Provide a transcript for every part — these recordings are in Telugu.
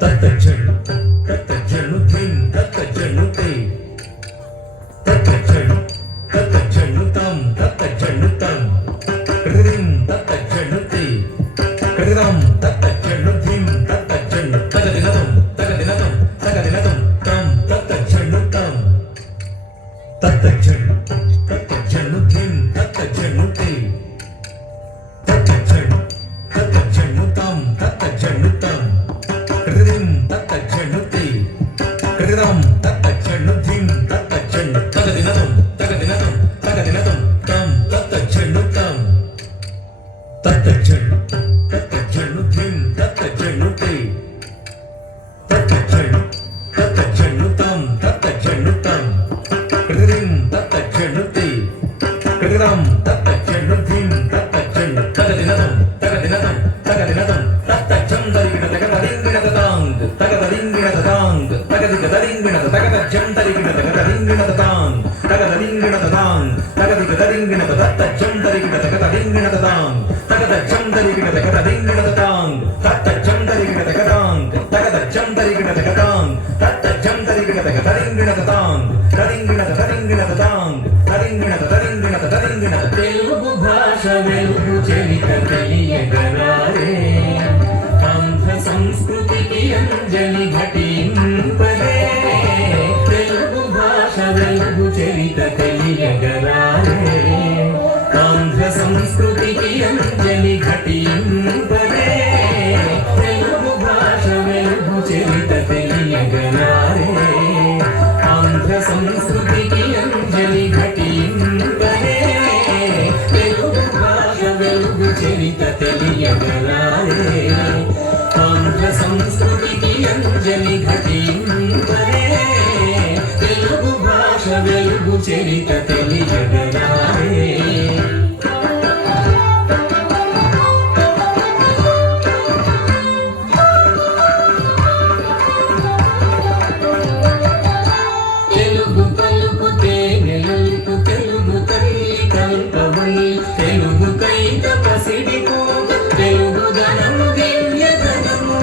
తత్తజను తత్తజను ధిం తత్తజను తే తత్తజను తత్తజను తం తత్తజను తం రిం తత్తజను తే రిరం తత్తజను ధిం తత్తజను తగదినతం తగదినతం తగదినతం తం తత్తజను తం తత్తజను తత్తజను ధిం తత్తజను తే తత్తజను తత్తజను తం తత్తజను తం రిం తత్తజను తే రిరం తత్తజను ధిం తత్తజను తగదినతం తగదినతం తగదినతం తం తత్తజను తం తత్తజను తత్తజను ధిం తత్తజను తే తత్తజను తత్తజను తం తత్తజను తం రిం తత్తజను తే రిరం తత్తజను ధిం తత్తజను తగదినతం తగదినతం తగదినతం తత్తజం దరిగిన తగదరింగిన తాంగ్ తగదరింగిన తాంగ్ తగదిగదరింగిన తగదజం దరిగిన తగదరింగిన తాంగ్ తగదరింగిన తాంగ్ తగదిగదరింగిన తత్తజం దరిగిన తగదరింగిన తాంగ్ తగదజం దరిగిన తగదరింగిన తాంగ్ తత్తజం దరిగిన తగదాంగ్ తగదజం దరిగిన తగదాంగ్ తత్తజం దరిగిన తగదరింగిన తాంగ్ దరింగిన దరింగిన తాంగ్ దరింగిన దరింగిన దరింగిన తెలుగు భాష వెలుగు చరిత తెలియగరారే ఆంధ్ర సంస్కృతికి అంజలి ఘటింపదే తెలుగు భాష వెలుగు చరిత తెలియగరారే ఆంధ్ర సంస్కృతికి అంజలి ఘటింపదే తెలుగు భాష వెలుగు చరిత తెలియగరారే ఆంధ్ర సంస్కృతికి అంజలి ఘటింపదే తెలుగు భాష వెలుగు చరిత తెలియగరారే ఆంధ్ర సంస్కృతికి అంజలి ఘటింపదే తెలుగు భాష వెలుగు చరిత తెలియగరారే తెలుగు పలుకుతే నెలలకు తెలుగు తల్లి కల్పవల్లి తెలుగు కైత పసిడి పూత తెలుగు ధనము దివ్య ధనము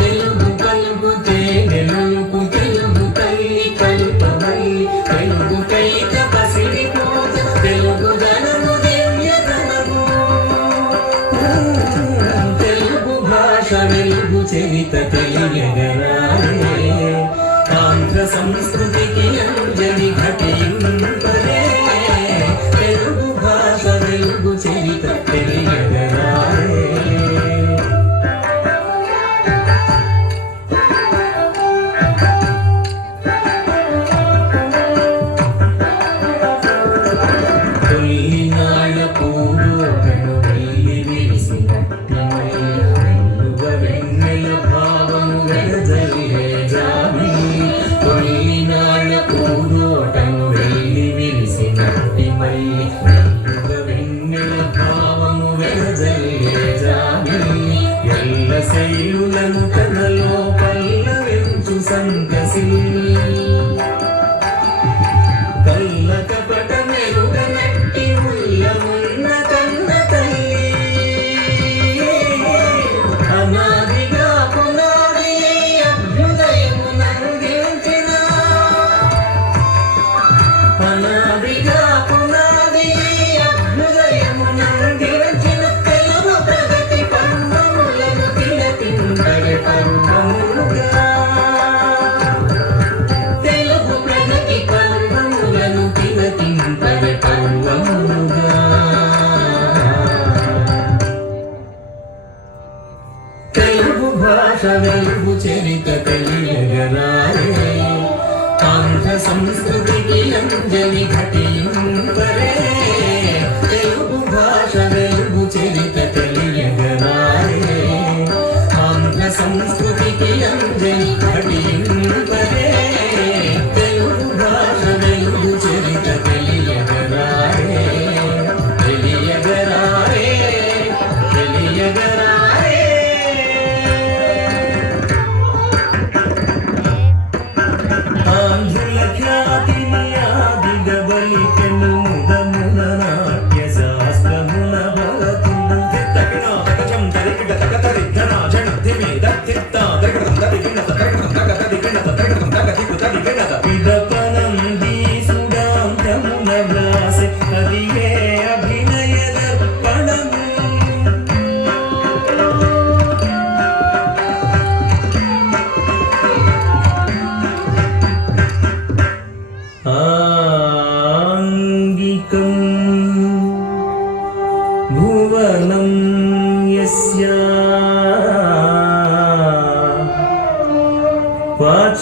తెలుగు పలుకుతే నెలలకు తెలుగు తల్లి కల్పవల్లి తెలుగు కైత పసిడి పూత తెలుగు ధనము దివ్య ధనము తెలుగు భాష వెలుగు చరిత తెలియగరారే ఆంధ్ర సంస్కృతికి అంజలి ఘటింపదే తెలుగు భాష వెలుగు చరిత తెలియగరారే తొలినాళ్ళ పూలోకను వెళ్ళి విరిసినట్టి వెల్లువ వెన్నెల భావము వెదజల్లే జాబి తొలినాళ్ళ పూలోకను వెళ్ళి విరిసినట్టి మళ్ళీ వెల్లువ వెన్నెల భావము వెదజల్లే జాబి ఎల్ల శైలులను కథలో పల్లవించు సంకసిల్లి కల్ల కపట మెరుగనట్టి ఉల్లమున్న కన్న తల్లి అనాదిగా పునాది అభ్యుదయము నందించిన అనాదిగా పునాది అభ్యుదయము నందించిన తెలుగు ప్రగతి పర్వములను తిలకింపగ పర్వములుగా తెలుగు ప్రగతి పర్వములను తిలకింపగ పర్వములుగా తెలుగు భాష వెలుగు చరిత తెలియగరారే ఆంధ్ర సంస్కృతికి అంజలి ఘటింపరే తెలుగు భాష వెలుగు చరిత తెలియగరారే ఆంధ్ర సంస్కృతికి అంజలి ఘటింపరే తెలుగు భాష వెలుగు చరిత తెలియగరారే తెలియగరారే తెలియగరారే ఆంధ్రుల ఖ్యాతిని ఆదిగ బలికెను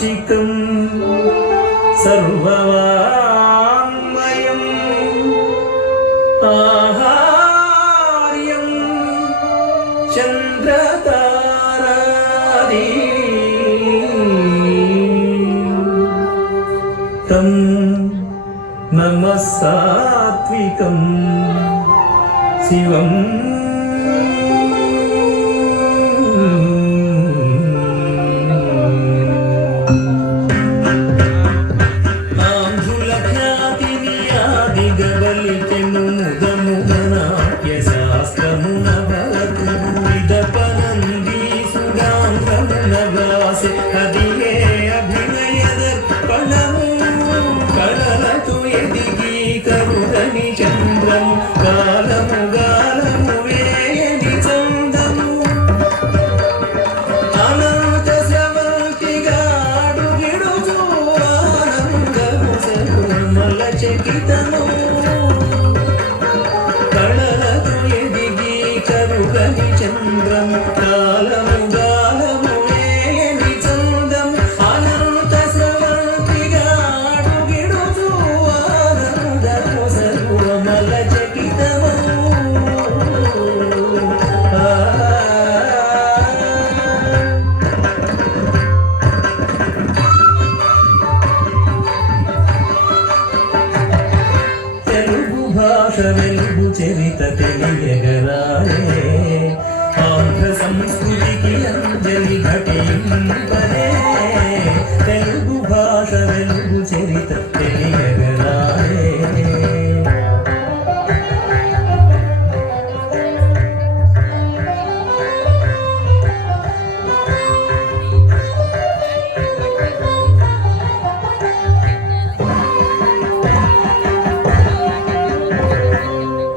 వాచికం సర్వవాంగ్మయం ఆహార్యం చంద్రతారాది తం నమః సాత్వికం శివం చకితము కళలతో ఎదిగి కరుగని చంద్రం కాలము గాలము వేయని చందం అనంత స్రవంతిగా అడుగిడుచు ఆనందము సర్వమల చకితము భాష వెలుగు చరిత తెలియగరాయే ఆంధ్ర సంస్కృతికి అంజలి ఘటింపరే తెలుగు భాష వెలుగు చరిత తెలియగరాయే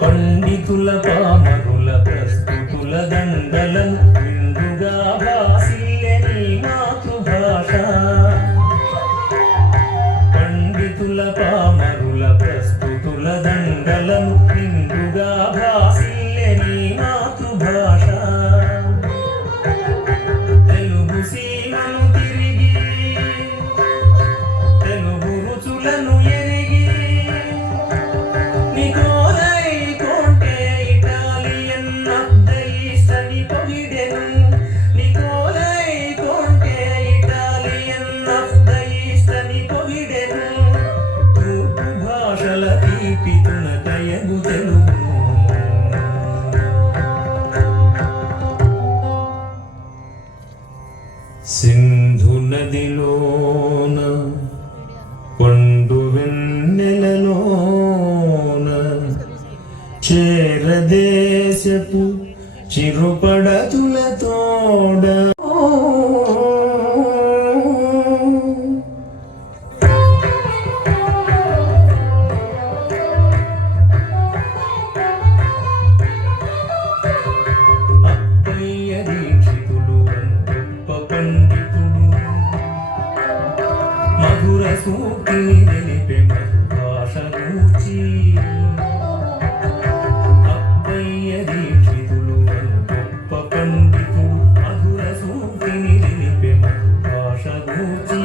పండితుల పామరుల ప్రస్తుతుల దండలను విందుగా భాసిల్లని మాతృభాష పండితుల పామరుల ప్రస్తుతుల దండలను విందుగా భాసిల్లని మాతృభాష తెలుగు సీమను తిరిగి తెలుగు రుచులను ఎరిగి సింధు నదిలోన పండు వెన్నెలలోన చేరదేశపు చిరుపడతుల తోడ మధుర సూక్తిని తెలిపే మధుభాష గూర్చి అబ్బయ్య దీక్షితులు గొప్ప పండితుడు మధుర సూక్తిని తెలిపే మధుభాష గూర్చి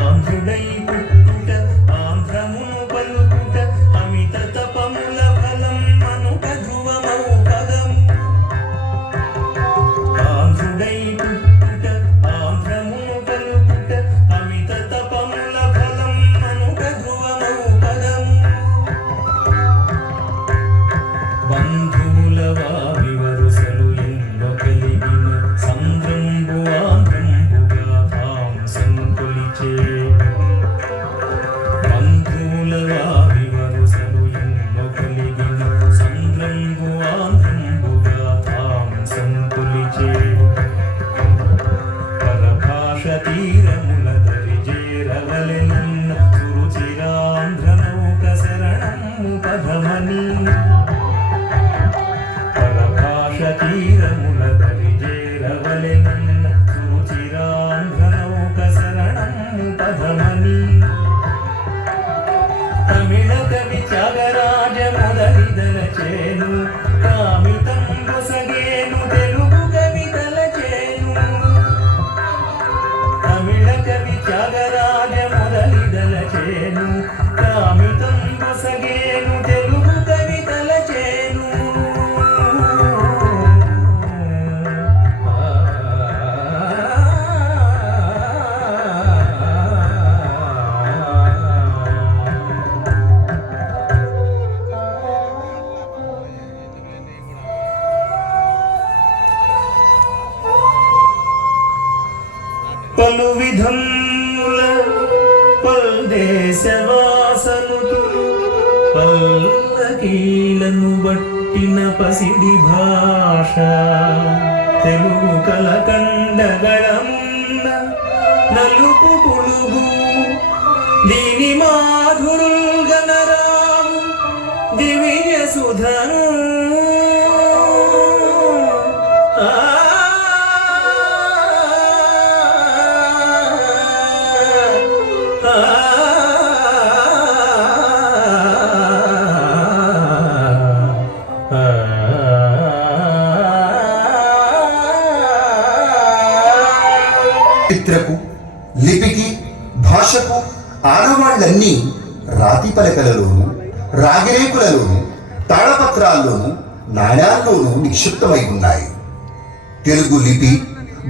ఆంధ్రుడై పుట్టుట ఆంధ్రమును పలుకుట అమిత తపముల ఫలం మనుట ధ్రువమౌ పదం ఆంధ్రుడై పుట్టుట ఆంధ్రమును పలుకుట అమిత తపముల ఫలం మనుట ధ్రువమౌ పలు విధముల పల్దేశవాసనులు పల్లకీలను బట్టిన పసిడి భాష తెలుగు కలకండగళమున్న నలుపు పులుగు దీని మాధురుల్ గణరాము దివ్య సుధను చరిత్రకు లిపికి భాషకు ఆనవాళ్లన్నీ రాతి పలకలలోను రాగిరేకులలోను తాళపత్రాల్లోను నాణ్యాల్లోనూ నిక్షిప్తమై ఉన్నాయి. తెలుగు లిపి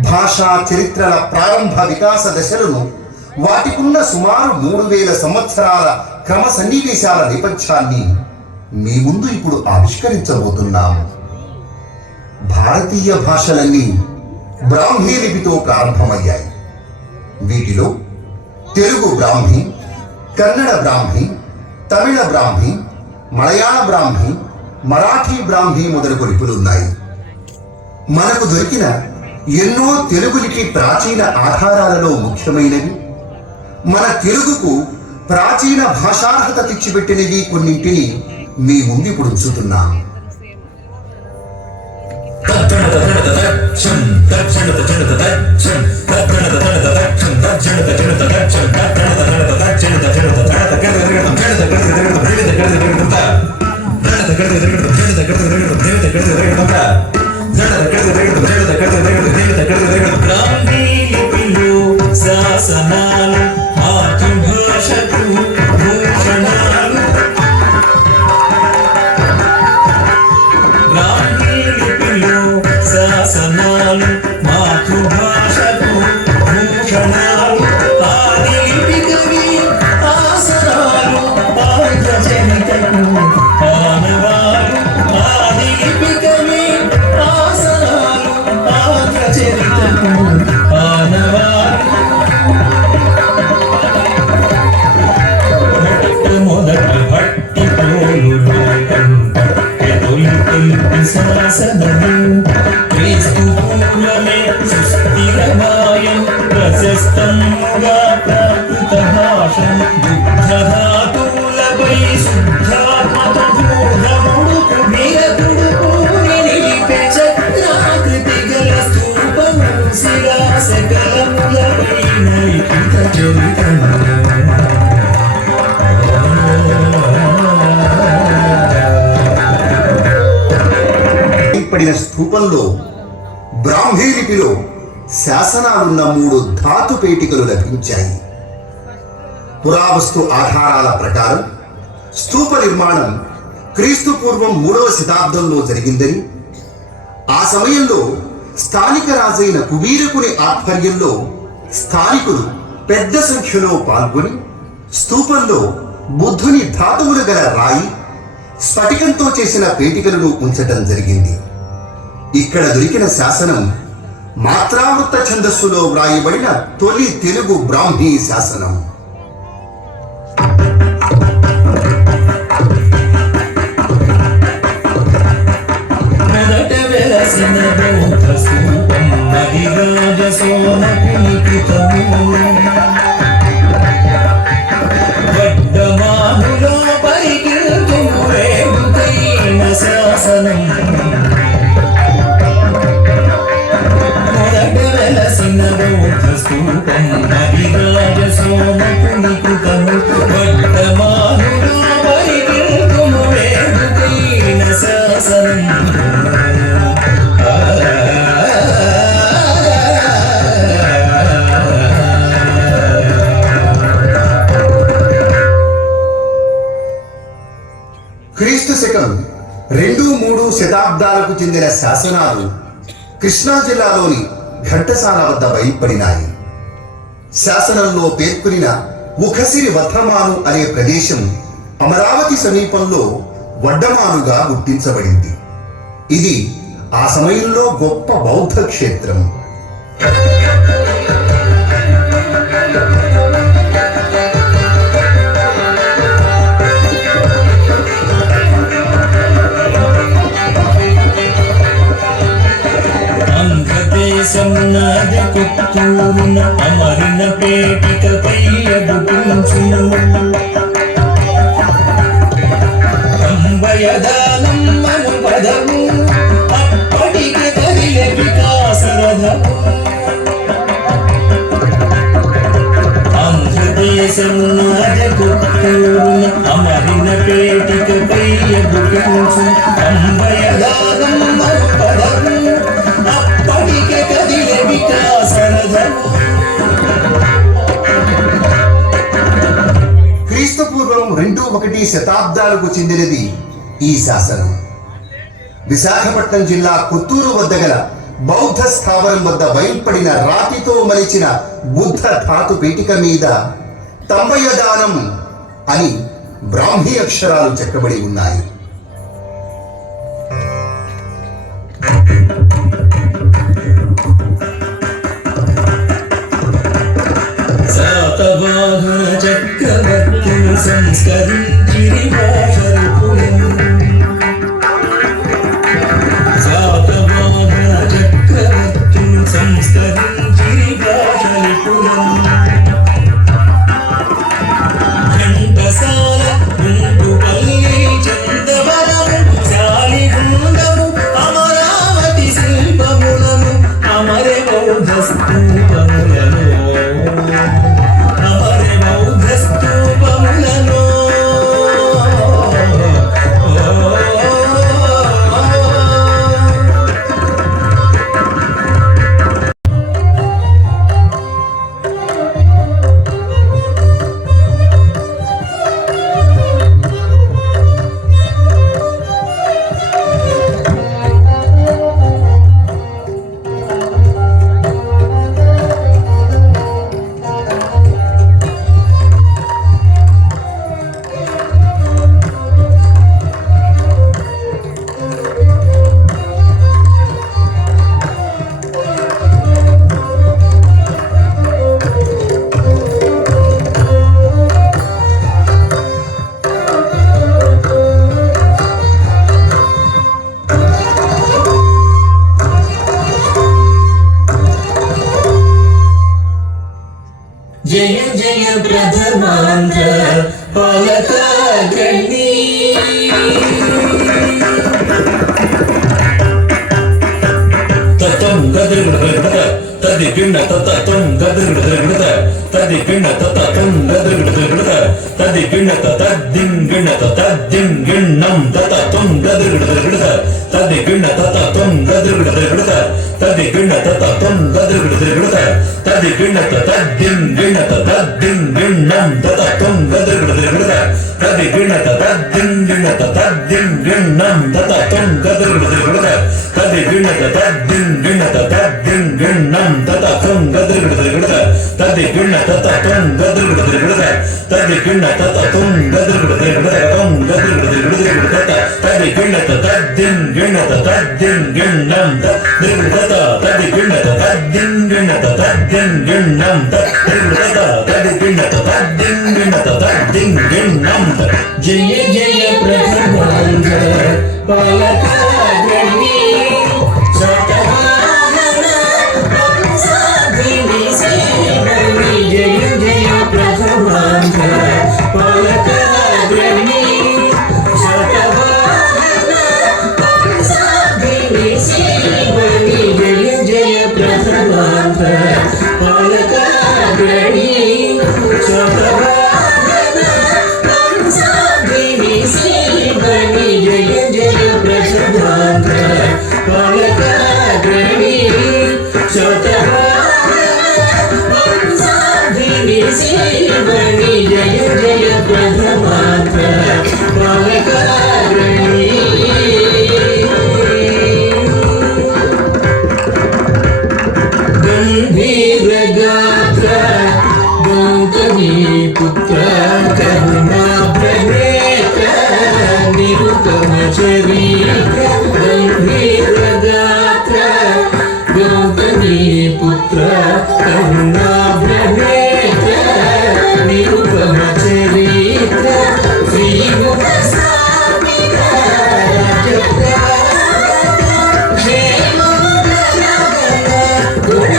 భాషా చరిత్రల ప్రారంభ వికాస దశలను వాటికున్న సుమారు 3000 సంవత్సరాల క్రమ సన్నివేశాల నేపథ్యాన్ని మీ ముందు ఇప్పుడు ఆవిష్కరించబోతున్నాము. భారతీయ భాషలన్నీ బ్రాహ్మీ లిపితో ప్రారంభమయ్యాయి. వీటిలో తెలుగు బ్రాహ్మీ, కన్నడ బ్రాహ్మీ, తమిళ బ్రాహ్మీ, మలయాళ బ్రాహ్మీ, మరాఠీ బ్రాహ్మీ మొదలగు లిపులున్నాయి. మనకు దొరికిన ఎన్నో తెలుగు లిపి ప్రాచీన ఆధారాలలో ముఖ్యమైనవి, మన తెలుగుకు ప్రాచీన భాషార్హత తెచ్చిపెట్టినవి కొన్నింటిని మీ ముందు ఇప్పుడు ఉంచుతున్నాను. శాసనాలు మాతృభాషకు భూషణాలు బ్రాహ్మీ లిపిలో శాసనాలు మాతృభాషకు భూషణాలు ఆది లిపి కవి ఆసరాలు ఆంధ్రజనితకు ఆనవాలు ఆది లిపి కవి ఆసరాలు ఆంధ్రజనితకు ఆనవాలు శాసనము క్రీస్తు పూర్వమే సుస్థిరమాయం ప్రశస్తముగా ప్రాకృత భాషం బుద్ధధాతువులపై శుద్ధాత్మతో భూధముడుకు వీరకుడు పూరి నిలిపే చక్రాకృతి గల స్తూపము శిలా సకలములపై నైతిక చరితము పడిన స్థూపంలో బ్రాహ్మీ లిపిలో శాసనాలున్న 3 ధాతు పేటికలు లభించాయి. పురావస్తు ఆధారాల ప్రకారం స్థూప నిర్మాణం క్రీస్తు పూర్వం 3వ శతాబ్దంలో జరిగిందని, ఆ సమయంలో స్థానిక రాజైన కుబీరకుని ఆధ్వర్యంలో స్థానికులు పెద్ద సంఖ్యలో పాల్గొని స్థూపంలో బుద్ధుని ధాతువులు గల రాయి, స్ఫటికంతో చేసిన పేటికలను ఉంచటం జరిగింది. ఇక్కడ దొరికిన శాసనం మాత్రావృత్త ఛందస్సులో వ్రాయబడిన తొలి తెలుగు బ్రాహ్మీ శాసనం. మొదట వెలసిన బౌద్ధ స్తూపం నదిరాజ సోమపులికితము వడ్డమానులో పరికీర్తుము వేడుకైన శాసనం. మొదట వెలసిన బౌద్ధ స్తూపం నదిరాజ సోమపులికితము వడ్డమానులో పరికీర్తుము వేడుకైన శాసనం. క్రీస్తు శకం 2-3 శతాబ్దాలకు చెందిన శాసనాలు కృష్ణా జిల్లాలోని ఘంటసాల వద్ద బయలుపడినాయి. శాసనంలో పేర్కొనిన ఉఖసిరి వధ్రమాను అనే ప్రదేశం అమరావతి సమీపంలో వడ్డమానుగా గుర్తించబడింది. ఇది ఆ సమయంలో గొప్ప బౌద్ధ క్షేత్రం. ఉన్నది కొత్తూరున అమరిన పేటికపై ఎదుటించును కంబయదానమ్మను పదము అప్పటికి కదిలే వికాసరథము ఆంధ్రదేశమున్నది కొత్తూరున అమరిన పేటికపై ఎదుటించును కంబయదానమ్మను పదము అప్పటికి కదిలే వికాసరథము క్రీస్తు పూర్వం 2-1 శతాబ్దాలకు చెందినది ఈ శాసనం. విశాఖపట్నం జిల్లా కొత్తూరు వద్ద గల బౌద్ధ స్థావరం వద్ద బయల్పడిన రాతితో మలిచిన బుద్ధ ధాతు పీఠిక మీద తంబయదానం అని బ్రాహ్మీ అక్షరాలు చెక్కబడి ఉన్నాయి. శాతవాహన చక్రవర్తులు సంస్కరించిరి భాషలు శాతవాహన చక్రవర్తులు సంస్కరించిరి భాషలు ఘంటసాల గుంటుపల్లి చందవరము శాలిగుండము అమరావతి శిల్పములను అమరే బౌద్ధ స్తూపములను జయ జయ ప్రథమాంధ్ర పాలకాగ్రణి తతం గదృగృత తది గిణ తతం గదృగృత తది గిణ తతం గదృగృత తది గిణ తద్దింగిణ తద్దింగిణం తతం గదృగృత తది గిణ తతం గదృగృత తది గిణ తతం గదృగృత తది గిణ తద్దింగిణ తద్దింగిణం తతం గదృగృత తది గిణ తద్దింగిణ తద్దింగిణం తతం గదృగృత తది గిణ తద్దింగిణ తద్దింగిణం తతం గదృగృత తది గిణ తతం గదృగృత తది గిణ తతం గదృగృత తది గిణ తద్దింగిణ తద్దింగిణం తద్దిగృత తది గిణ తద్దింగిణ తద్దింగిణం తద్దిగృత తది గిణ తద్దింగిణ తద్దింగిణం జయ జయ ప్రథమాంధ్ర పాలకాగ్రణి శాతవాహన వంశాగ్రణి శ్రీమణి జయ జయ ప్రథమాంధ్ర పాలకాగ్రణి శాతవాహన వంశాగ్రణి శ్రీమణి జయ జయ ప్రథమాంధ్ర పాలకాగ్రణి శాతవాహన వంశాగ్రణి శ్రీమణి జయ జయ ప్రథమాంధ్ర పాలకాగ్రణి శాతవాహన వంశాగ్రణి శ్రీమణి జయ జయ ప్రథమాంధ్ర పాలకాగ్రణి గంభీరగాత్ర గౌతమీ పుత్ర కరుణాభ్రనేత్ర నిరుపమ చరిత్ర గంభీరగాత్ర గౌతమీ పుత్ర కరుణాభ్రనేత్ర నిరుపమ చరిత్ర శ్రీగుణ స్థాపిత రాజప్రభ క్షేమోదరగణ గుణ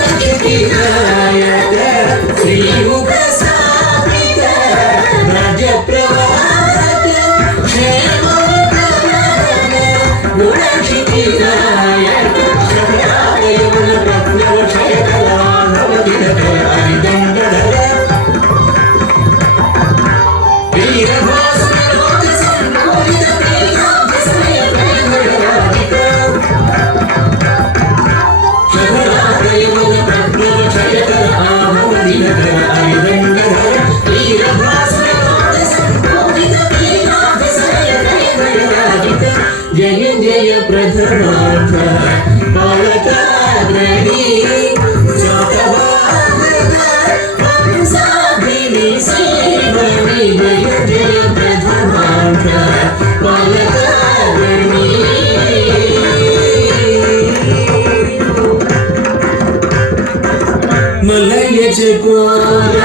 మలయ చకోర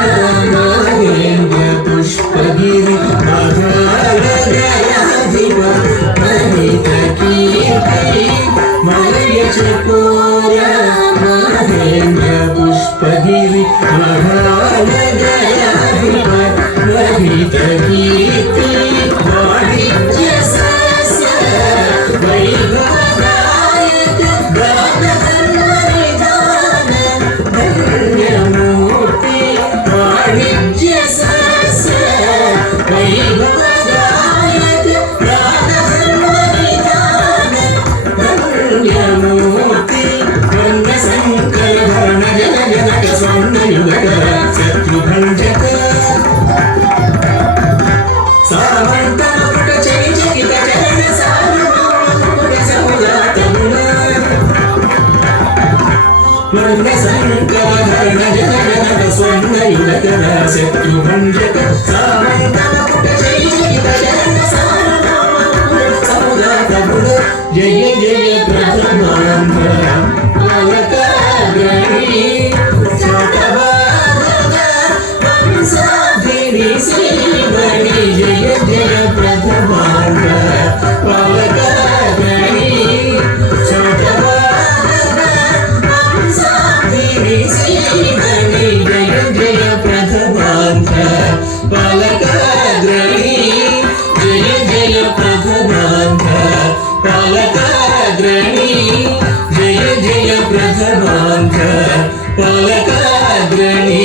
మహేంద్ర పుష్పగిరి మహాలయాధిప మహిత కీర్తి మలయ చకోర మహేంద్ర పుష్పగిరి మహాలయాధిప మహిత కీర్తి వాణిజ్య సస్య వైభవదాయక గాన ధర్మనిధాన ధన్యమూర్తి వాణిజ్య సస్య వైభవదాయక గాన ధర్మనిధాన ధన్యమూర్తి వంద శంకర భరణ జన జనక స్వర్ణయుగ శత్రుభంజక శంకరధరణ జన జనక స్వర్ణయుగకర శత్రుభంజక సామంతమకుట చైచకిత శరణ సారనామకుల జయ జయ ప్రథమాంధ్ర పాలకాగ్రణీ శతవాహన వంశాభిని శ్రీమణి జయ జయ ప్రథమాంధ్ర పాలకాగ్రణీ శ్రీమణి జయ జయ ప్రథమాంధ్ర పాలకాగ్రణీ జయ జయ ప్రథమాంధ్ర పాలకాగ్రణీ జయ జయ ప్రథమాంధ్ర పాలకాగ్రణీ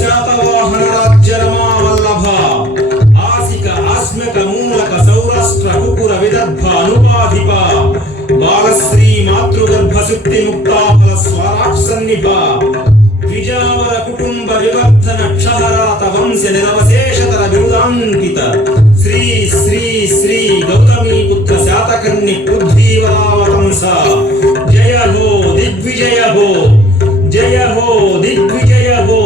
శాతవాహన రాజ్య రమావల్లభ ఆసిక ఆస్మిక మూలక సౌరాష్ట్ర కుకుర విదర్భ అనుపాధిప బాలశ్రీ మాతృగర్భ సుక్తి ముక్తాఫల స్వరాట్ సన్నిభ ద్విజావర కుటుంబ వివర్ధన క్షహరాత వంశ నిరవశేషతర బిరుదాంకిత శ్రీ శ్రీ శ్రీ గౌతమీ పుత్ర శాతకర్ణి పృథ్వీవరావతంస జయ హో దిగ్విజయ హో జయ హో దిగ్విజయ హో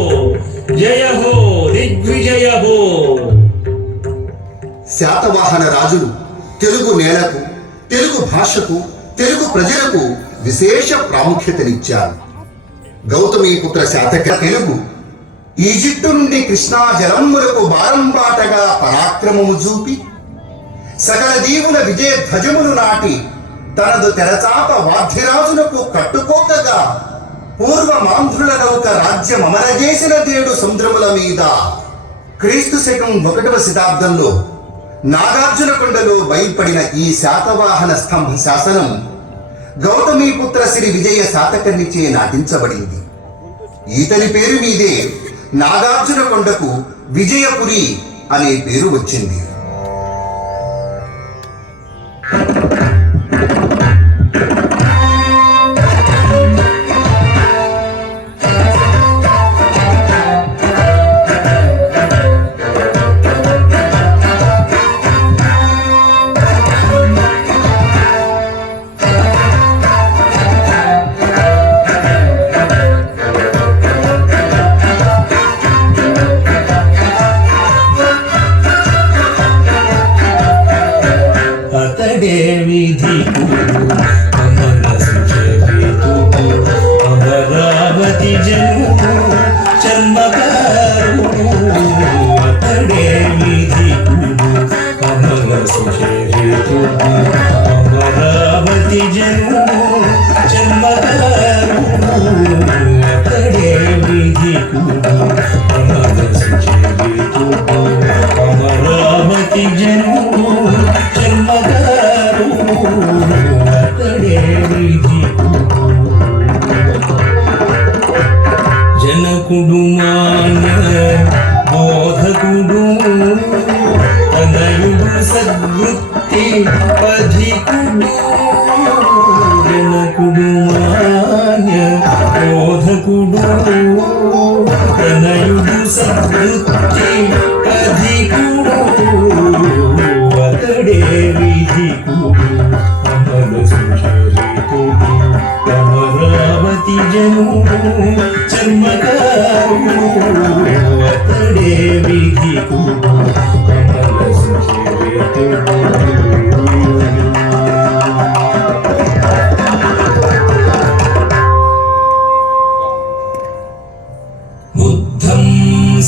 జయ హో దిగ్విజయ హో. శాతవాహన రాజులు తెలుగు నేలకు, తెలుగు భాషకు, తెలుగు ప్రజలకు విశేష ప్రాముఖ్యతనిచ్చారు. గౌతమీపుత్ర శాతక తెలుగు ఈజిప్టు నుండి కృష్ణా జలమ్ములకు బారంబాటగా పరాక్రమము చూపి సకల దీవుల విజయ ధ్వజములు నాటి తనదు తెరచాప వాద్యరాజునకు కట్టుకోకగా పూర్వమాంధ్రుల నౌక రాజ్యం అమరజేసిన దేడు సముద్రముల మీద క్రీస్తు శకం 1వ శతాబ్దంలో నాగార్జునకొండలో బయల్పడిన ఈ శాతవాహన స్తంభ శాసనం గౌతమీపుత్ర శ్రీ విజయ శాతకర్ణిచే నాటించబడింది. ఈతని పేరు మీదే నాగార్జునకొండకు విజయపురి అనే పేరు వచ్చింది. అమరావతి జను చర్మకారు అతడే విధి కమల సుచేతు అమరావతి జను చర్మకారు అతడే విధి కమల సుచేతు అమరావతి జను చర్మకారు అతడే విధి జనకుడు మాన్య బోధకుడు తనయుడు సద్వృత్తి అధికుడు జనకుడు మాన్య బోధకుడు తనయుడు సద్వృత్తి అధికుడు అతడే విధికుడు అమల సుచరితుడు అమరావతి జనుడు చర్మకారు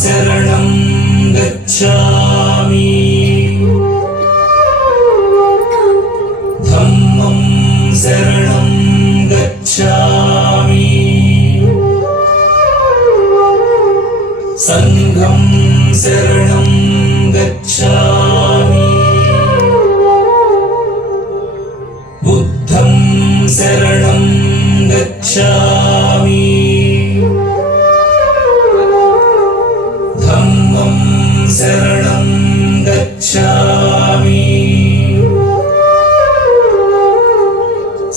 శరణం గచ్ఛామి ధమ్మం శరణం గచ్ఛామి సంఘం శరణం గచ్ఛామి బుద్ధం శరణం గచ్ఛామి ధమ్మం శరణం గచ్ఛామి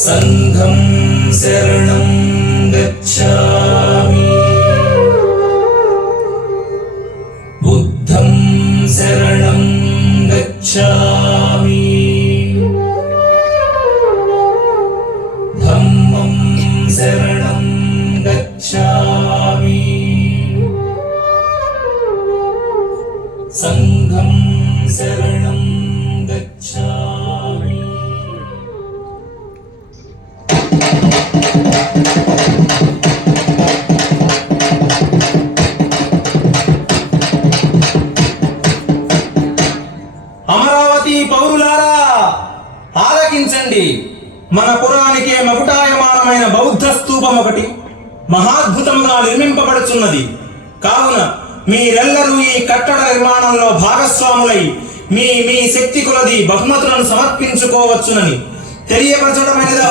సంఘం శరణం గచ్ఛామి బుద్ధం శరణం గచ్ఛామి ధమ్మం శరణం గచ్ఛామి సంఘం శరణం గచ్ఛామి. అమరావతి పౌరులారా ఆలకించండి. మన పురానికే మకుటాయమానమైన బౌద్ధ స్తూపం ఒకటి మహాద్భుతంగా నిర్మింపబడుచున్నది. కావున మీరెల్లరూ ఈ కట్టడ నిర్మాణంలో భాగస్వాములై మీ మీ శక్తి కొలది బహుమతులను సమర్పించుకోవచ్చునని తెలియపరచడమైనది.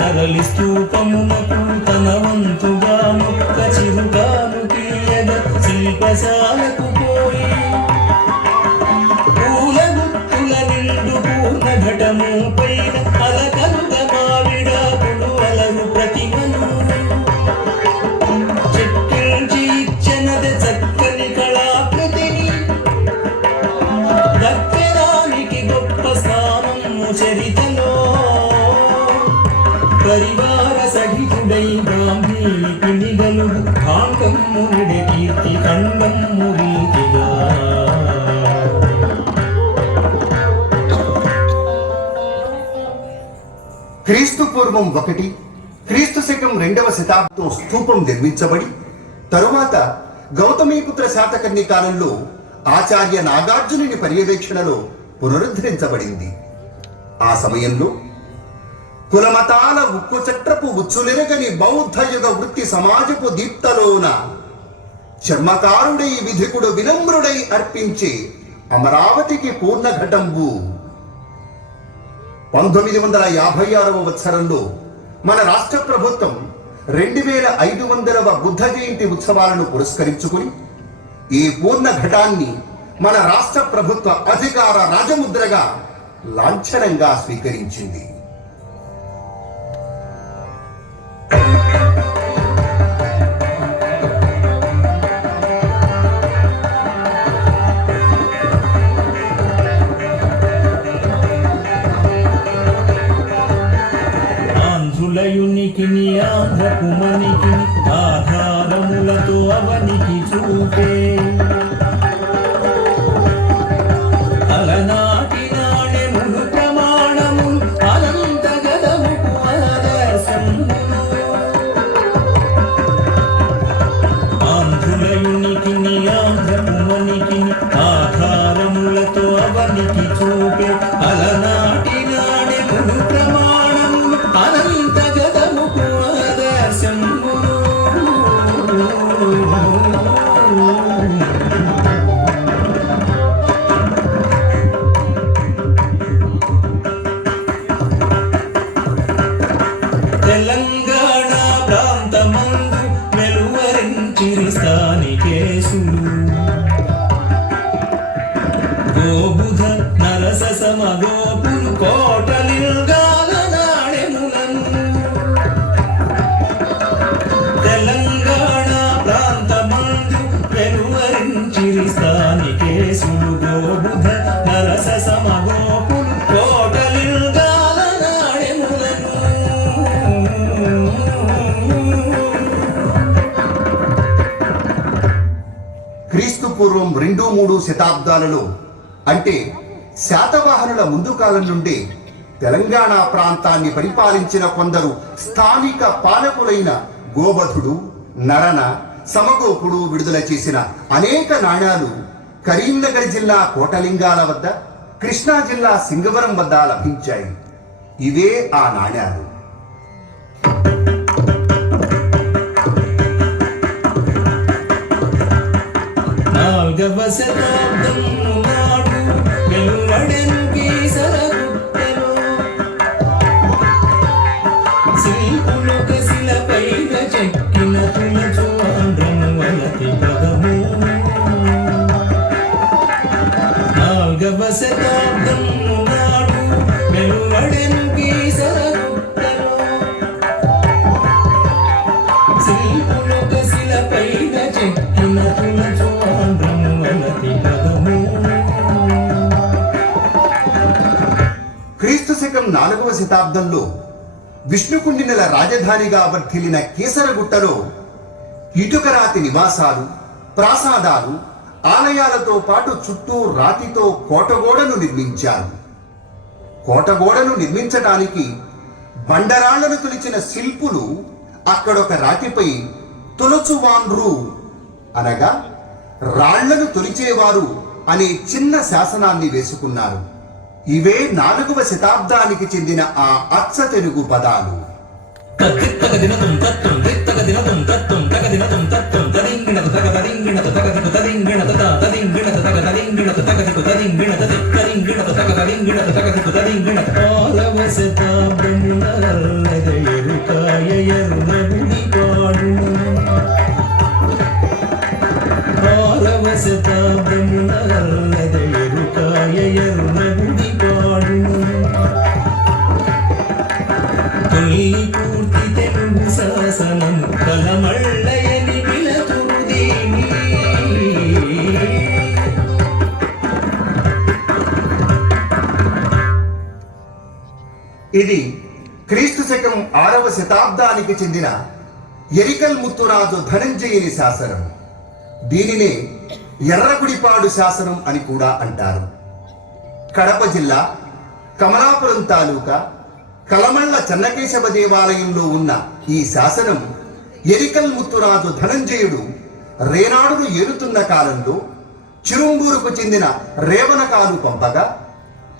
తరలి స్తూపమునకు తన వంతుగా మొక్క చిరుకాను తీయగా శిల్పశాలకు పోయి పూల గుత్తుల నిండు పూర్ణ ఘటము పైన అలకలుగ మావిడాకులు అలరు ప్రతిమను చెక్కించి ఇచ్చనది చక్కని కళాకృతిని దక్కడానికి గొప్ప స్థానము చరితలో పరివార సహితుడై గాంధీకి నిగలుగు భాంగము నిడ కీర్తి ఖండము రీతిగా క్రీస్తు పూర్వం 1 క్రీస్తు శకం 2వ శతాబ్దంలో స్తూపం నిర్మించబడి తరువాత గౌతమీపుత్ర శాతకర్ణి కాలంలో ఆచార్య నాగార్జునుని పర్యవేక్షణలో పునరుద్ధరించబడింది. ఆ సమయంలో కులమతాల ఉక్కు చట్రపు ఉచ్చులెరగని బౌద్ధ యుగ వృత్తి సమాజపు దీప్తలోన చర్మకారుడై విధికుడు వినమ్రుడై అర్పించే అమరావతికి పూర్ణఘటంబు 1956వ సంవత్సరంలో మన రాష్ట్ర ప్రభుత్వం 2500వ బుద్ధ జయంతి ఉత్సవాలను పురస్కరించుకుని ఈ పూర్ణ ఘటాన్ని మన రాష్ట్ర ప్రభుత్వ అధికార రాజముద్రగా లాంఛనంగా స్వీకరించింది. ఆంధ్రులయునికిని ఆంధ్రకుమనికి ఆధారములతో అవనికి చూపే అలనాటి నాణెములు ప్రమాణములు అనంత గదముకు ఆదర్శములు ఆంధ్రులయునికిని ఆంధ్రకుమనికి ఆధారములతో అవనికి చూపే అలనాటి నాణెములు ప్రమాణములు అనంత గదముకు ఆదర్శములు తెలంగాణ ప్రాంతమందు వెలువరించిరి స్థానికేశులు గోబుధ నరస సమగోపులు కోటలిల్గాల నాడెములను తెలంగాణ ప్రాంతమందు వెలువరించిరి స్థానికేశులు గోబుధ నరస సమగోపులు కోటలిల్గాల నాడెములను పూర్వం 2-3 శతాబ్దాలలో అంటే శాతవాహనుల ముందు కాలం నుండే తెలంగాణ ప్రాంతాన్ని పరిపాలించిన కొందరు స్థానిక పాలకులైన గోబధుడు, నరన, సమగోపుడు విడుదల చేసిన అనేక నాణ్యాలు కరీంనగర్ జిల్లా కోటలింగాల వద్ద, కృష్ణా జిల్లా సింగవరం వద్ద లభించాయి. ఇవే ఆ నాణ్యాలు. నాల్గవ శతాబ్దం నాడు వెలువడెను కీసరగుట్టెలో శిల్పులొక శిలపైన చెక్కిన తులచు ఆంధ్రము వలతి పదము. నాల్గవ శతాబ్దం నాడు వెలువడెను కీసరగుట్టెలో శిల్పులొక శిలపైన చెక్కిన తులచు ఆంధ్రము వలతి పదము. క్రీస్తు శకం 4వ శతాబ్దంలో విష్ణుకుండినుల రాజధానిగా వర్ధిల్లిన కీసరగుట్టలో ఇటుకరాతి నివాసాలు, ప్రాసాదాలు, ఆలయాలతో పాటు చుట్టూ రాతితో కోటగోడను నిర్మించారు. కోటగోడను నిర్మించడానికి బండరాళ్లను తొలిచిన శిల్పులు అక్కడొక రాతిపై తొలచువాన్రు అనగా రాళ్లను తొలిచేవారు అనే చిన్న శాసనాన్ని వేసుకున్నారు. ఇవే 4వ శతాబ్దానికి చెందిన ఆ అచ్చ తెలుగు పదాలు. పూర్తి తెలుగు శాసనం కలమళ్ళయని విలతురుదేని. ఇది క్రీస్తు శకం 6వ శతాబ్దానికి చెందిన ఎరికల్ ముత్తురాజు ధనంజయుని శాసనం. దీనినే ఎర్రగుడిపాడు శాసనం అని కూడా అంటారు. కడప జిల్లా కమలాపురం తాలూకా కలమళ్ళ చెన్నకేశవ దేవాలయంలో ఉన్న ఈ శాసనం ఎరికల్ ముత్తురాజు ధనంజయుడు రేనాడును ఏలుతున్న కాలంలో చిరుంబూరుకు చెందిన రేవనకాలు పంపగా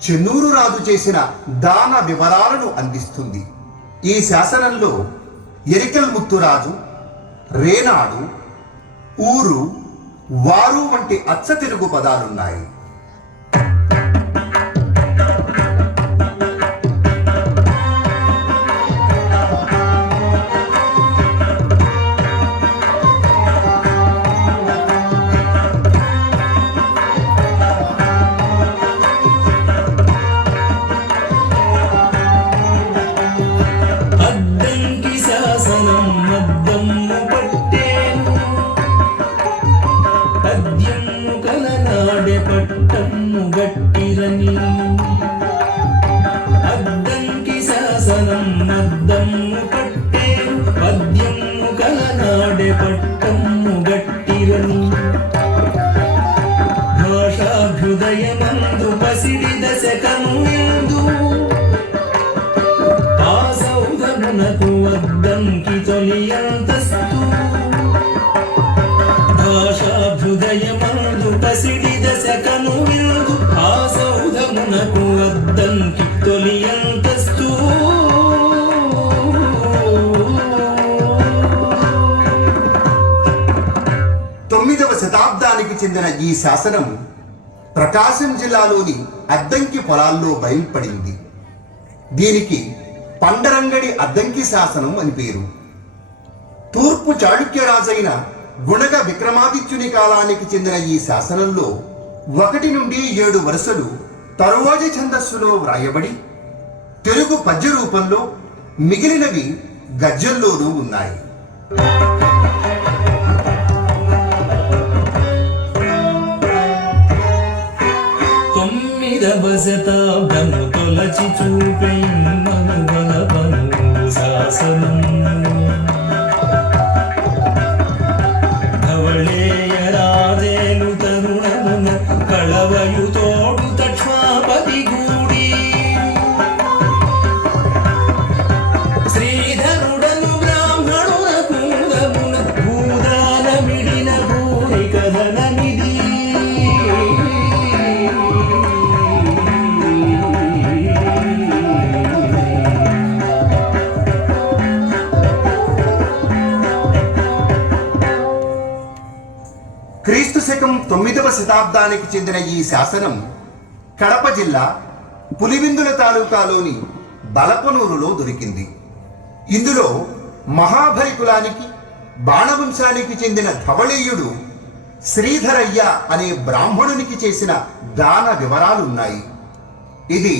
చెన్నూరు రాజు చేసిన దాన వివరాలను అందిస్తుంది. ఈ శాసనంలో ఎరికల్ ముత్తురాజు, రేనాడు, ఊరు, వారు వంటి అచ్చ తెలుగు పదాలున్నాయి. అద్దంకి శాసనం అద్దమ్ము పట్టేను పద్యము కలనాడే పట్టమ్ము గట్టిరని. అద్దంకి శాసనం అద్దమ్ము పట్టేను పద్యము కలనాడే పట్టమ్ము గట్టిరని. భాషాభ్యుదయమందు పసిడి దశకము ఎందు ఆ సౌధమునకు అద్దంకి తొలి అంతస్తు. భాషాభ్యుదయమందు పసిడి దశకము ఎందు ఆ సౌధమునకు అద్దంకి తొలి అంతస్తు. 9వ శతాబ్దానికి చెందిన ఈ శాసనం ప్రకాశం జిల్లాలోని అద్దంకి పొలాల్లో బయల్పడింది. దీనికి పండరంగడి అద్దంకి శాసనం అని పేరు. తూర్పు చాళుక్య రాజైన గుణగ విక్రమాదిత్యుని కాలానికి చెందిన ఈ శాసనంలో 1 నుండి 7 వరుసలు తరువాజ ఛందస్సులో వ్రాయబడి తెలుగు పద్య రూపంలో, మిగిలినవి గద్యంలోనూ ఉన్నాయి. 9వ శతాబ్దము తొలచి చూపే మనుగలపను శాసనం. ధవళేయ రాజేలుత శకం 9వ శతాబ్దానికి చెందిన ఈ శాసనం కడప జిల్లా పులివెందుల తాలూకాలోని బలపనూరులో దొరికింది. ఇందులో మహాభరి కులానికి బాణవంశానికి చెందిన ధవళీయుడు శ్రీధరయ్య అనే బ్రాహ్మణునికి చేసిన దాన వివరాలున్నాయి. ఇది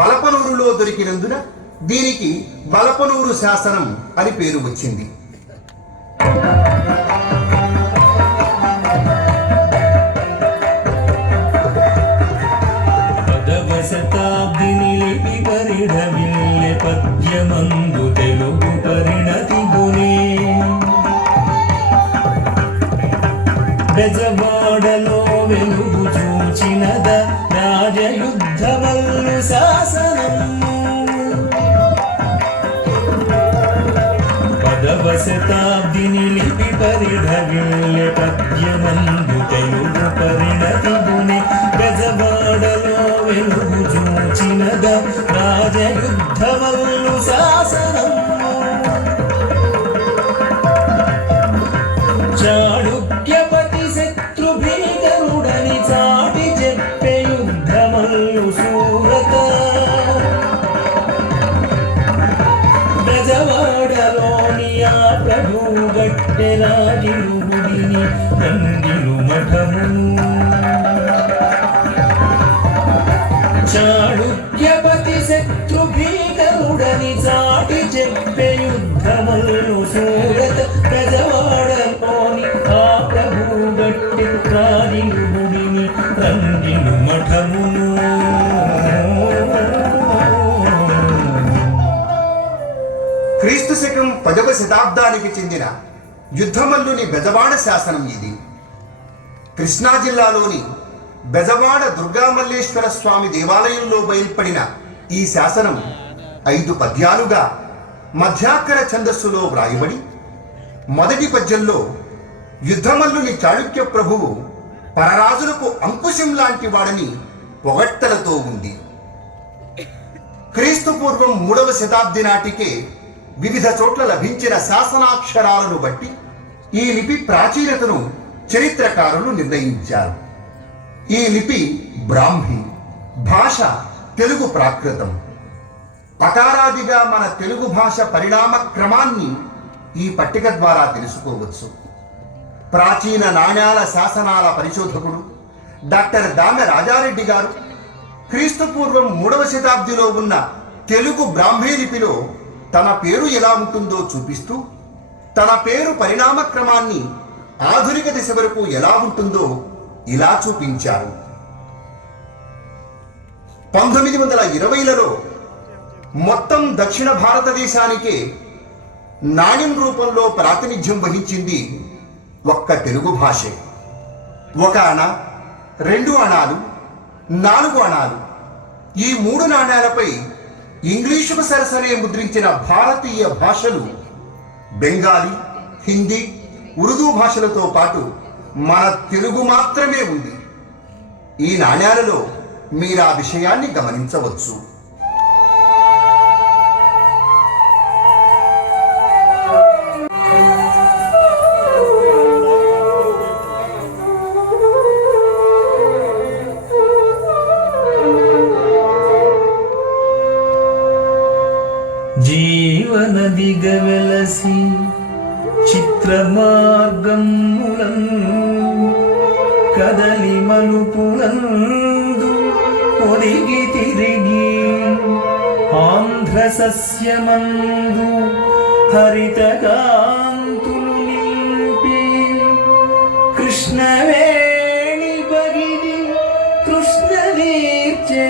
బలపనూరులో దొరికినందున దీనికి బలపనూరు శాసనం అని పేరు వచ్చింది. శతాబ్దిని లిపి పరిఢవిల్లె పద్యమందు తెలుగు పరిణతి గునే బెజవాడలో వెలుగు చూచినద రాజయుద్ధవల్లు శాసనము. పదవ శతాబ్దిని లిపి పరిఢవిల్లె పద్యమందు తెలుగు పరిణతి గునే బెజవాడలో వెలుగు చూచినద రాజయుద్ధవల్లు శాసనము. చాళుక్యపతి శత్రుభీకరుడని చాటి చెప్పే యుద్ధమల్లు సూరత. బెజవాడలోని ఆ ప్రభు గట్టెరాజిలు గుడిని నందిలు మఠమును. చాళుక్యపతి శత్రుభీకరుడని చాటి చెప్పే యుద్ధమల్లు సూరత. బెజవాడలోని ఆ ప్రభు గట్టి రాజిలు గుడిని రంజిలు మఠమును. క్రీస్తు శకం 10వ శతాబ్దానికి చెందిన యుద్ధమల్లుని బెజవాడ శాసనం ఇది. కృష్ణా జిల్లాలోని బెజవాడ దుర్గామల్లేశ్వర స్వామి దేవాలయంలో బయల్పడిన ఈ శాసనం 5 పద్యాలుగా మధ్యాక్కర ఛందస్సులో వ్రాయబడి మొదటి పద్యంలో యుద్ధమల్లుని చాళుక్య ప్రభువు పరరాజులకు అంకుశం లాంటి వాడని పొగట్టలతో ఉంది. క్రీస్తు పూర్వం 3వ శతాబ్ది నాటికే వివిధ చోట్ల లభించిన శాసనాక్షరాలను బట్టి ఈ లిపి ప్రాచీనతను చరిత్రకారులు నిర్ణయించారు. ఈ లిపి బ్రాహ్మి, భాష తెలుగు ప్రాకృతం. అకారాదిగా మన తెలుగు భాష పరిణామ క్రమాన్ని ఈ పట్టిక ద్వారా తెలుసుకోవచ్చు. ప్రాచీన నాణ్యాల శాసనాల పరిశోధకుడు డాక్టర్ దామె రాజారెడ్డి గారు క్రీస్తు పూర్వం 3వ శతాబ్దిలో ఉన్న తెలుగు బ్రాహ్మీ లిపిలో తన పేరు ఎలా ఉంటుందో చూపిస్తూ తన పేరు పరిణామ క్రమాన్ని ఆధునిక దిశ వరకు ఎలా ఉంటుందో ఇలా చూపించారు. 1920లలో మొత్తం దక్షిణ భారతదేశానికే నాణ్యం రూపంలో ప్రాతినిధ్యం వహించింది ఒక్క తెలుగు భాషే. 1 అణ, 2 అణాలు, 4 అణాలు ఈ 3 నాణ్యాలపై ఇంగ్లీషుకు సరసనే ముద్రించిన భారతీయ భాషలు బెంగాలీ, హిందీ, ఉర్దూ భాషలతో పాటు మన తెలుగు మాత్రమే ఉంది. ఈ నాణ్యాలలో మీరు ఆ విషయాన్ని గమనించవచ్చు. జీవనదిగ వెలసి చిత్రమార్గములన్ కదలి మలుపులందు ఒరిగి తిరిగి ఆంధ్ర సస్యమందు హరితకాంతులు నింపి కృష్ణవేణి బగిరి కృష్ణవీర్చే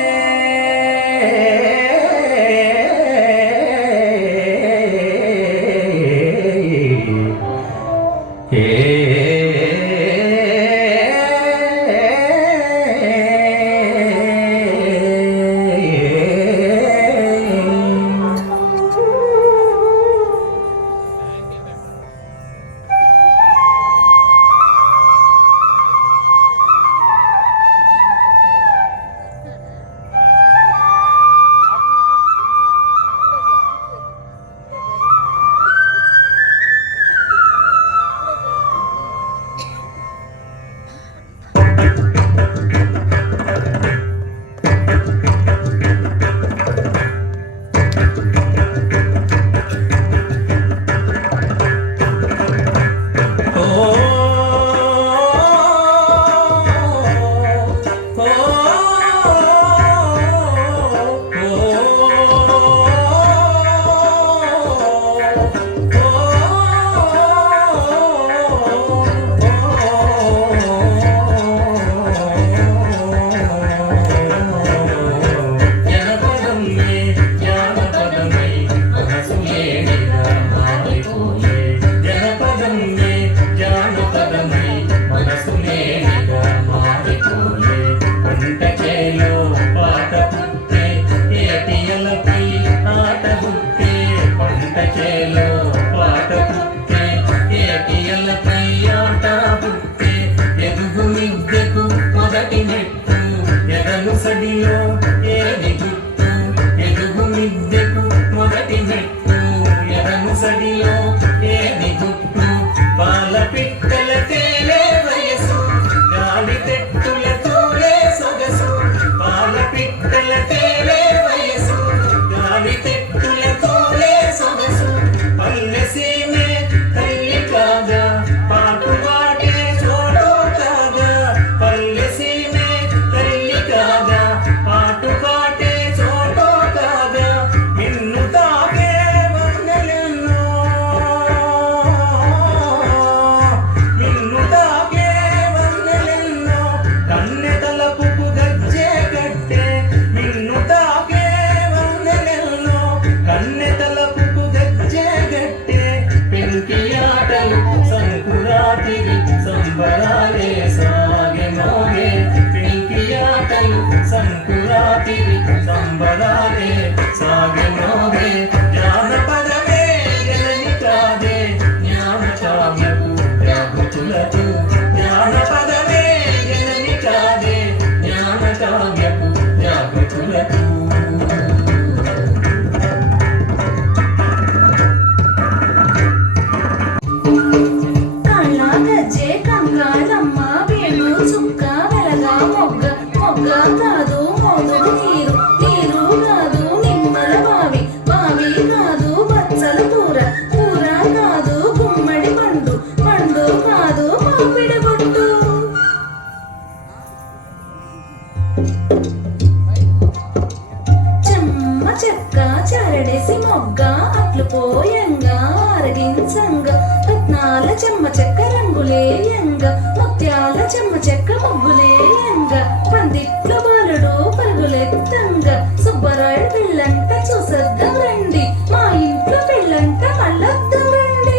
వేసి మొగ్గ అట్లు పోయంగా అరగించంగా రత్నాల చెమ్మ చెక్క రంగులేయంగా ముత్యాల చెమ్మ చెక్క ముగ్గులేయంగా పందిట్లో బాలుడు పరుగులెత్తంగా సుబ్బరాయుడు పెళ్ళంట చూసొద్దాం రండి మా ఇంట్లో పెళ్ళంట మళ్ళొద్దాం రండి.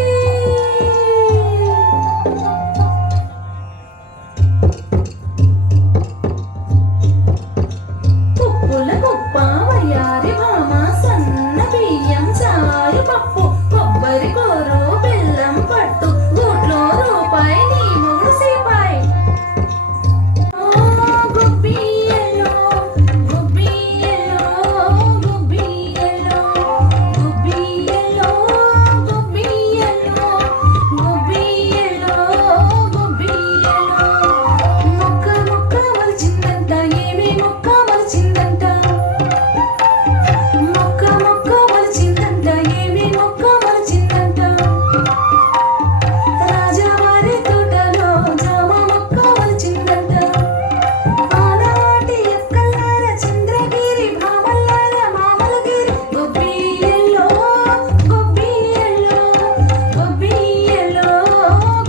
ఉప్పుల కుప్ప వయ్యారి భామ సన్న బియ్యం చారు పప్పు కొబ్బరి కూరు బెల్లం పట్టు గూట్లో రూపాయి నీ మూడు సీపాయి. గుబ్బియలో గుబ్బియలో గుబ్బియలో గుబ్బియలో గుబ్బియలో గుబ్బియలో గుబ్బియలో మొక్క మొక్క మొలిచిందంట ఏమి మొక్క మొలిచిందంట మొక్క మొక్క మొలిచిందంట ఏమి మొక్క మొలిచిందంట రాజావారి తోటలో జామ మొక్క మొలిచిందంట ఆనాటి ఎక్కల్లార చంద్రగిరి భామల్లార మామలగిరి గుబ్బియలో గుబ్బియలో గుబ్బియలో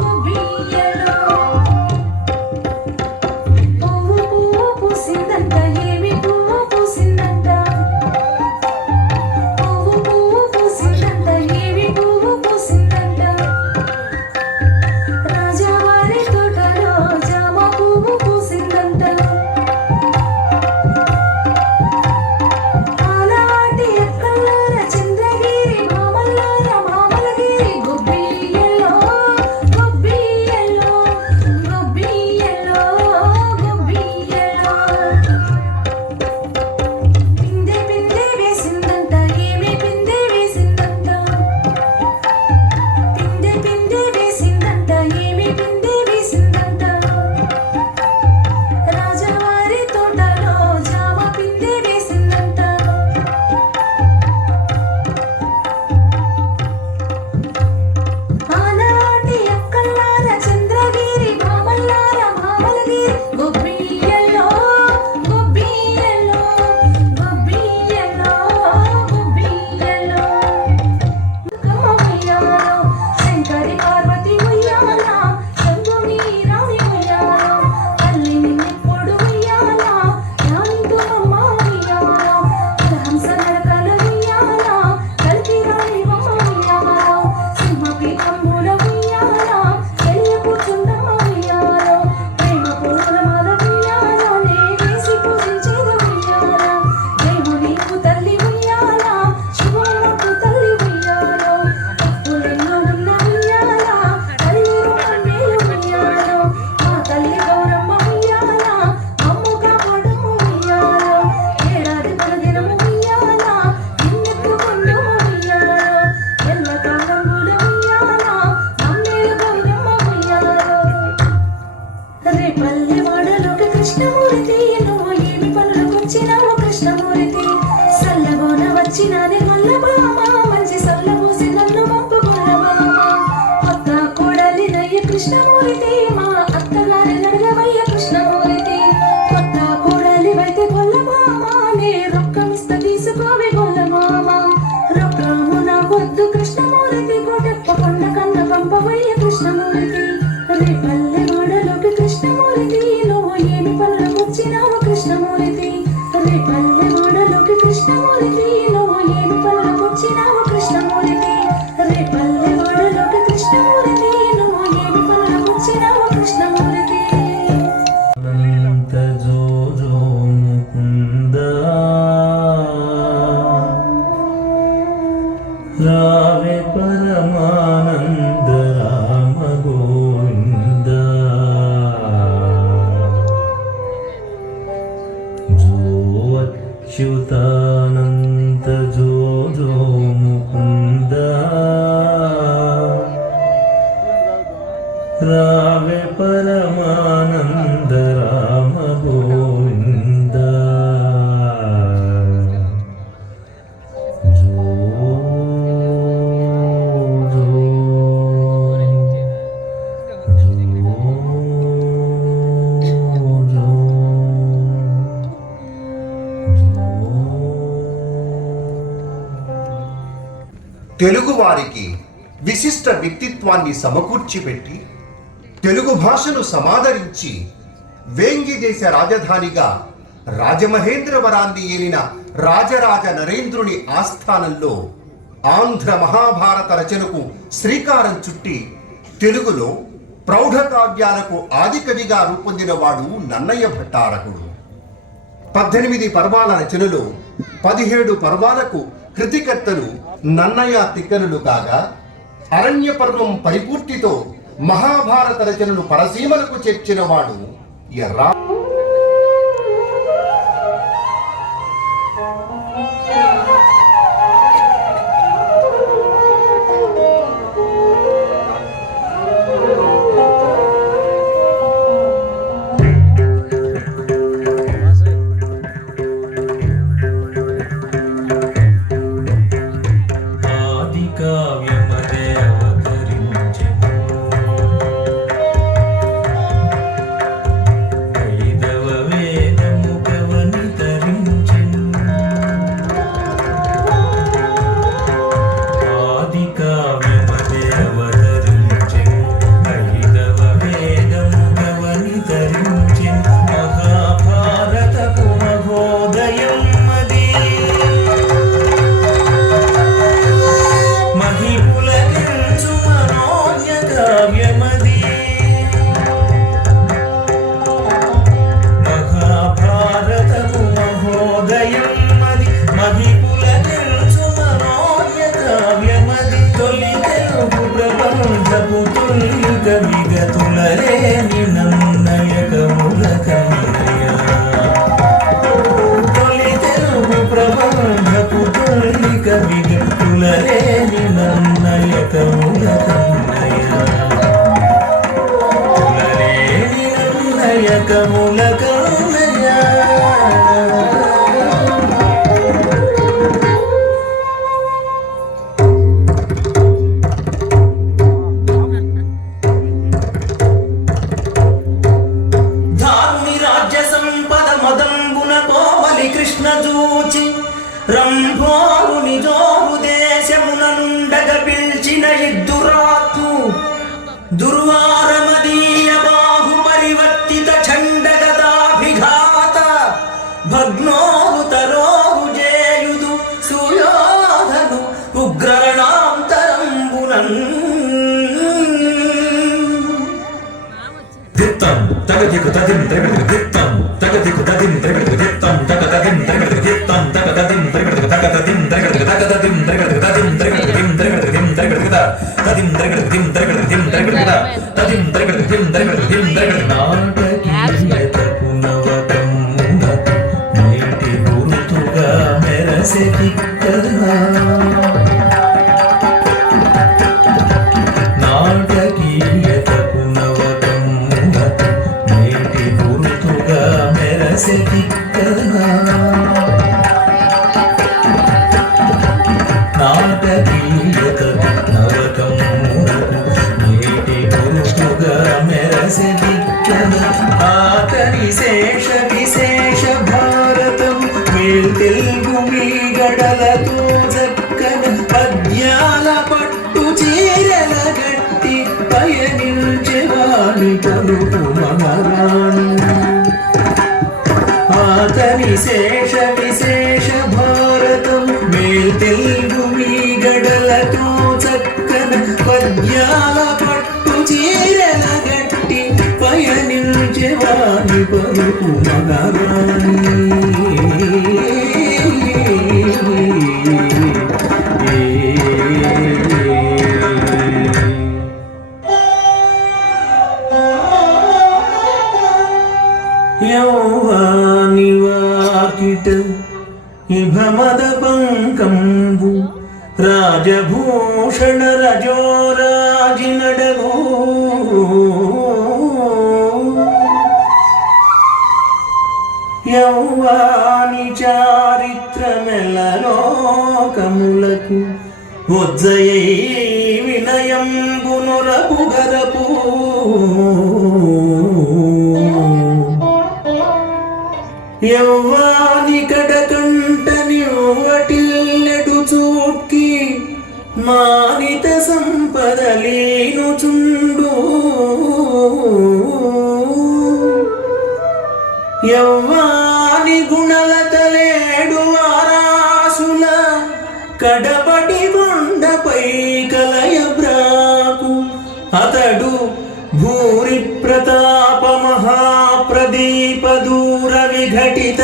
గుబ్బియలో పువ్వు పువ్వు పూసిందంట ఏమి పువ్వు పూసిందంట పువ్వు పువ్వు పూసిందంట ఏమి పువ్వు పూసిందంట రాజావారి తోటలో జామ పువ్వు పూసిందంట ఆనాటి ఎక్కల్లార చంద్రగిరి మామల్లార మామలగిరి గుబ్బియలో గుబ్బియలో గుబ్బియలో గుబ్బియలో పిందె పిందె వేసిందంట ఏమి పిందె వేసిందంట పిందె పిందె వేసిందంట ఏమి పిందె వేసిందంట రాజావారి తోటలో జామ పిందె వేసిందంట ఆనాటి అక్కల్లార చంద్రగిరి మామల్లార మామలగిరి గుబ్బియలో గుబ్బియలో గుబ్బియలో గుబ్బియలో ఉయ్యాలో శంకరి పార్వతి ఉయ్యాలా శంభుని రాణి ఉయ్యాలో తల్లిని ఎప్పుడు ఉయ్యాలా రాణితో అమ్మ ఉయ్యాలా హంస నడకల ఉయ్యాలా కలికి రాణి బొమ్మ ఉయ్యాలా సింహపి కమ్ముల ఉయ్యాలా ఎల్ల కూర్చుందమ్మ ఉయ్యాలో ప్రేమ పూలమాల ఉయ్యాలో నే వేసి పూజించేది ఉయ్యాలా ప్రేమ నీకు తల్లి ఉయ్యాలా శుభములకు తల్లి ఉయ్యాలో తప్పులెన్నో ఉన్న ఉయ్యాలా తల్లి రూపమేలు ఉయ్యాలో మా తల్లి గౌరమ్మ ఉయ్యాలా అమ్ము కాపాడము ఉయ్యాలో ఏడాది పరదినము ఉయ్యాలా నిన్నెత్తుకొండు ఉయ్యాలో ఎల్లకాలంబుల ఉయ్యాలా మమ్మేలు గౌరమ్మ ఉయ్యాలో రేపల్లె వాడలోకి కృష్ణమూర్తి నువ్వు ఏమి పనులకొచ్చినావు కృష్ణమూర్తి సల్లగోన వచ్చినాది గొల్లబామ మంచి సల్లబూసి నన్ను మంపు గొల్లబామ కొత్త కోడలినయ్య కృష్ణమూర్తి మా అత్తగారి నడగవయ్య కృష్ణమూర్తి కొత్త కోడలివైతే గొల్లబామ నే రొక్కమిస్త తీసుకోవే గొల్లమామ రొక్కము నాకొద్దు కృష్ణమూర్తి కోటప్పకొండ కన్న పంపవయ్య కృష్ణమూర్తి రేపల్లె వాడలోకి కృష్ణమూర్తి నువ్వు ఏమి పనులకొచ్చినావు కృష్ణమూర్తి రేపల్లె వాడలోకి కృష్ణమూర్తి నువ్వు ఏమి పనులకొచ్చినావు కృష్ణమూర్తి రేపల్లె వాడలోకి కృష్ణమూర్తి నువ్వు ఏమి పనులకొచ్చినావు కృష్ణమూర్తి అనంత జోజో ముకుంద రావే పరమానంద రామ గోవింద జో అచ్యుతానంత జోజో ముకుంద రావే పరమానంద రామ గోవింద జో జో తెలుగువారికి విశిష్ట వ్యక్తిత్వాన్ని సమకూర్చిపెట్టి తెలుగు భాషను సమాదరించి వేంగి దేశ రాజధానిగా రాజమహేంద్రవరాన్ని ఏలిన రాజరాజ నరేంద్రుని ఆస్థానంలో ఆంధ్ర మహాభారత రచనకు శ్రీకారం చుట్టి తెలుగులో ప్రౌఢ కావ్యాలకు ఆదికవిగా రూపొందినవాడు నన్నయ్య భట్టారకుడు. 18 పర్వాల రచనలో 17 పర్వాలకు కృతికర్తలు నన్నయ్య తిక్కనులు కాగా, అరణ్య పర్వం పరిపూర్తితో మహాభారత రచనను పరసీమలకు చేర్చినవాడు ఎర్రా. రంభోరుని జోరు దేశమునండగ పిల్చిన ఇద్దురాతు దుర్వారమదీయ బాహు పరివర్తిత చండగదాభిఘాత భగ్నోరు తరోరు జేయుదు సుయోధను ఉగ్రరణాంతరంబునన్ దిత్తం తగదికు తదిం త్రిగదికు దిత్తం తగదికు తదిం త్రిగదికు దిత్తం తగదదిం త్రిగదికు దిత్తం తగదదిం త్రిగదికు తగదదిం త్రిగదికు తగదదిం త్రిగదికు తదిం త్రిగదికు దిం త్రిగదికు దిం త్రిగదికు తదిం త్రిగదికు దిం త్రిగదికు దిం త్రిగదికు తదిం త్రిగదికు దిం త్రిగదికు దిం త్రిగదికు నాటకీయతకు నవకమ్మున నేటి గురుతుగా మెరసెది కదా నాటకీయతకు నవకమ్మున నేటి గురుతుగా మెరసెది కదా నాటకీయతకు నవకమ్మునకు నేటి గురుతుగా మెరసెది కదా ఆతని శేష విశేష భారతం తెలుగు మీ గడలతో చక్కన పద్యాల పట్టు చీరల గట్టి పయనించేవాణి పలుపు మహారాణి ఆతని శేష విశేష భారతం తెలుగు మీ గడలతో చక్కన పద్యాల పట్టు చీరల గట్టి పయనించేవాణి పలుపు మహారాణి యౌవాని వాకిట ఇభమద పంకంబు రాజభూషణ రజోరాజి నడగో యౌవాని చారిత్రమెల్లలోకములకు ఉజ్జయై వినయంబునురపు గరపు యౌవాని కడకంట నివ్వటిల్లెడు చూట్కి మానిత సంపదలీనుచుండు యవ్వాని గుణలతలేడు వారాసుల కడపటి కొండపై కలయ బ్రాకు అతడు భూరి ప్రతాప మహాప్రదీప దూర విఘటిత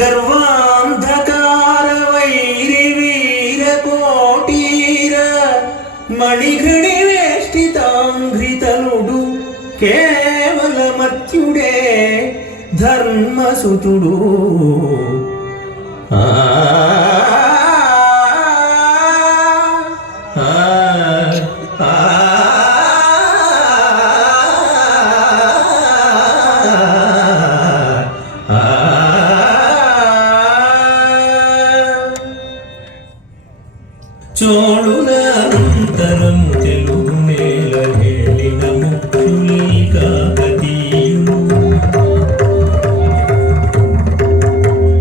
గర్వాంధకార వైరి వీర కోటీర మణిఘడి వేష్టితాంఘ్రితనుడు కేవలమత్యుడే ధర్మసుతుడు ఆ చోళులంతరం తెలుగు నేల హేళిన ముఖ్యులీ కాకతీయులు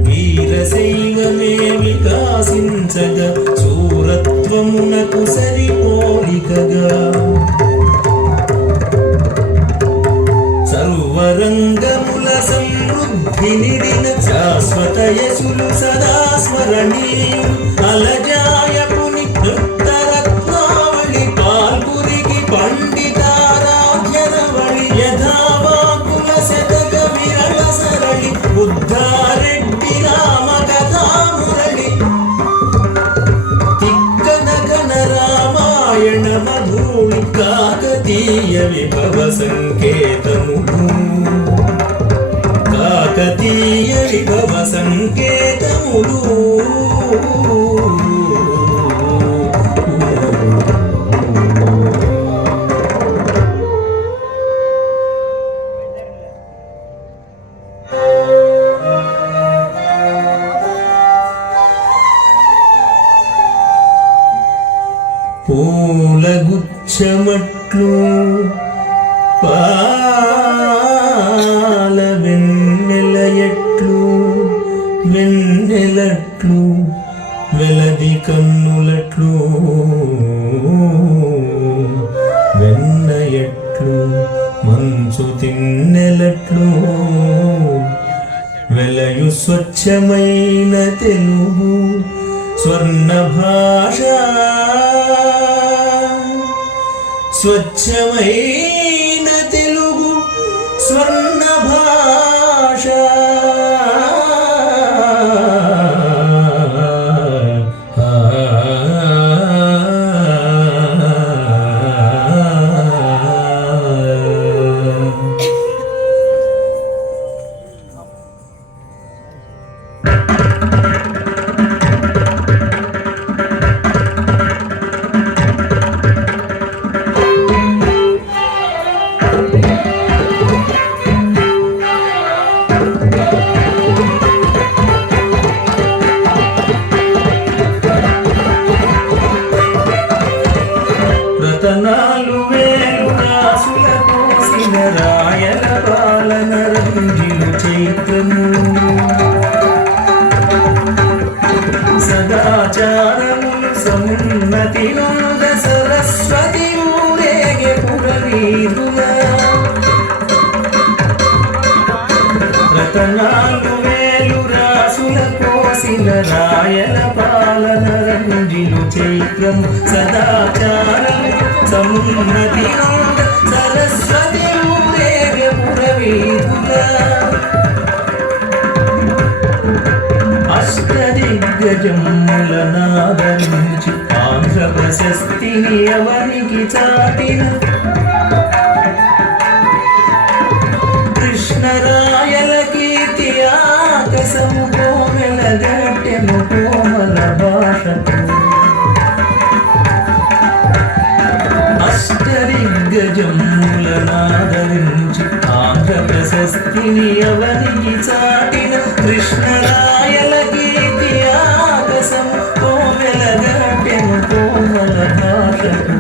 వీరశైవమే వికాసించగా సూరత్వమునకు సరిపోలికగా సర్వరంగముల సమృద్ధి నిడిన శాశ్వత యశులు సదా స్మరణీయులు అలజాయపుని నృత్తరత్నావళి పాల్పురికి పండితారాధ్యనవళి యథావాకుల శతక విరళ సరళి బుద్ధారెడ్డి రామ కథామురళి తిక్కనగన రామాయణ మధుని కాకతీయ విభవ సంకేతము కాకతీయ విభవ సంకేతములు పూలగుచ్చమట్లు పాల వెన్నెలయట్లు వెన్నెలట్లు వెలది కన్నులట్లు వెన్నయట్లు మంచు తిన్నెలట్లు వెలయు స్వచ్ఛమైన తెలుగు స్వర్ణ భాష స్వచ్ఛమైన తెలుగు స్వర్ణ భాష రతనాలు వేలు రాసుల పోసిన రాయల పాలన రంజిలు చైత్రము సదాచారములు సమున్నతి నొంద సరస్వతి ఊరేగే పురవీరుల రతనాలు వేలు రాసుల పోసిన రాయల పాలన రంజిలు చైత్రము సదాచారము సమున్నతి నొంద సరస్వతి ఊరేగే పురవీరుల అష్టదిగ్గజములనాదరించి ఆంధ్ర ప్రశస్తిని ఎవరికి చాటిన కృష్ణరాయల కీర్తి ఆకాశము కోవెల గట్టెము కోమల భాషకు అష్టదిగ్గజములనాదరించి ఆంధ్ర ప్రశస్తిని ఎవరికి చాటిన కృష్ణరాయల కీర్తి ఆకాశము కోవెల గట్టెము కోమల భాషకు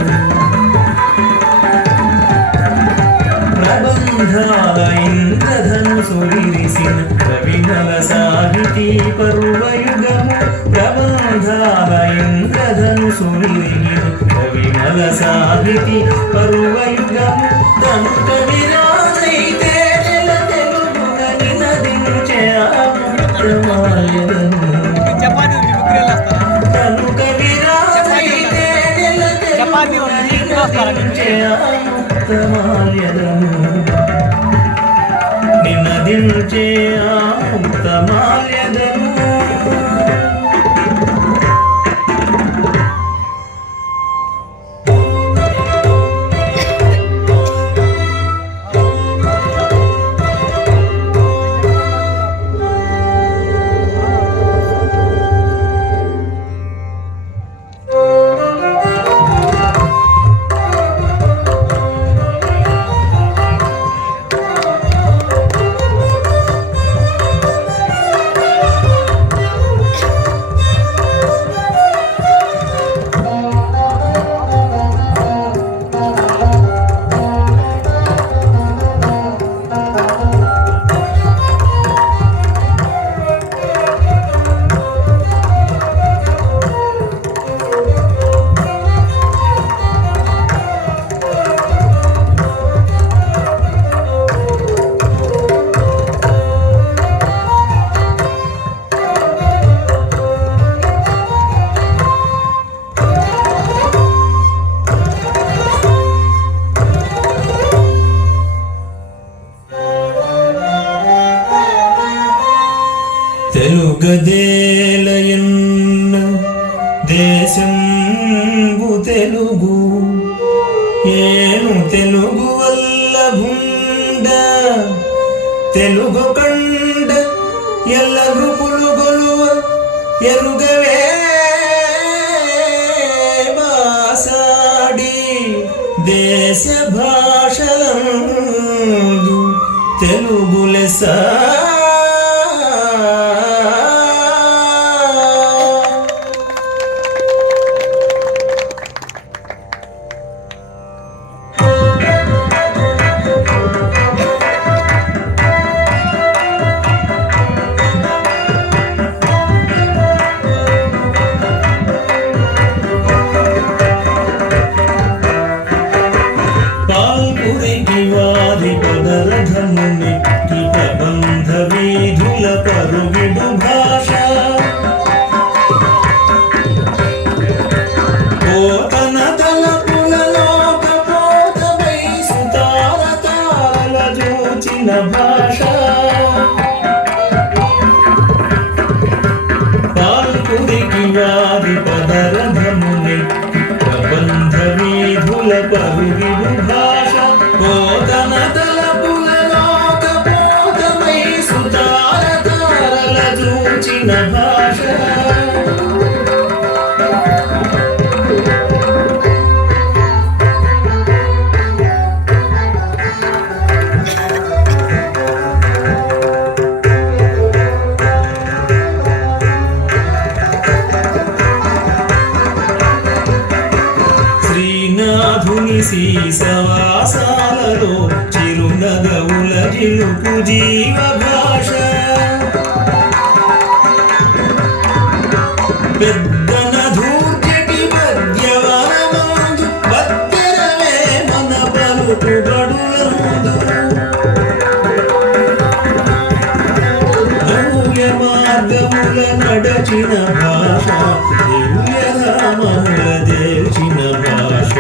ప్రబంధాల ఇంద్రధనుసు విరిసిన కవినల సాహితీ పర్వయుగము ప్రబంధాల ఇంద్రధను సునిరిగిన కవిమల సాహితి పరువయుగము తనుక విరాజైతే నెల తెలుగున నినదించే ఆముక్తమాల్యదను తనుక విరాజైతే నెల తెలుగున నినదించే ఆముక్తమాల్యదను నినదించే ఆముక్తమాల్యదను. తెలుగదేలయన్న దేశంబు తెలుగు ఏను తెలుగు వల్లభుండ తెలుగు కండ ఎల్ల గ్రుపులు గొలువ ఎరుగవే బాసాడి దేశ భాషలందు తెలుగు లెస్స వారి పదరథమునెక్కి ప్రబంధ వీధుల పరుగిడు భాష పోతన తలపులలోక పోతమై సుతార తారల జోచిన భాష పాల్పురికి వారి పదరథమునెక్కి ప్రబంధ వీధుల పరుగిడు భాష పోతన తలపులలోక పోతమై సుతార తారల జూచిన భాష శ్రీనాథుని సీసవాసాలలో చిరునగవుల జిలుపు జీవ భాష పెద్దన ధూర్జటి పద్యవనమందు భద్రమే మన పలుకుబడులందు భవ్య మార్గముల నడచిన భాష దివ్య ధామముల దేల్చిన భాష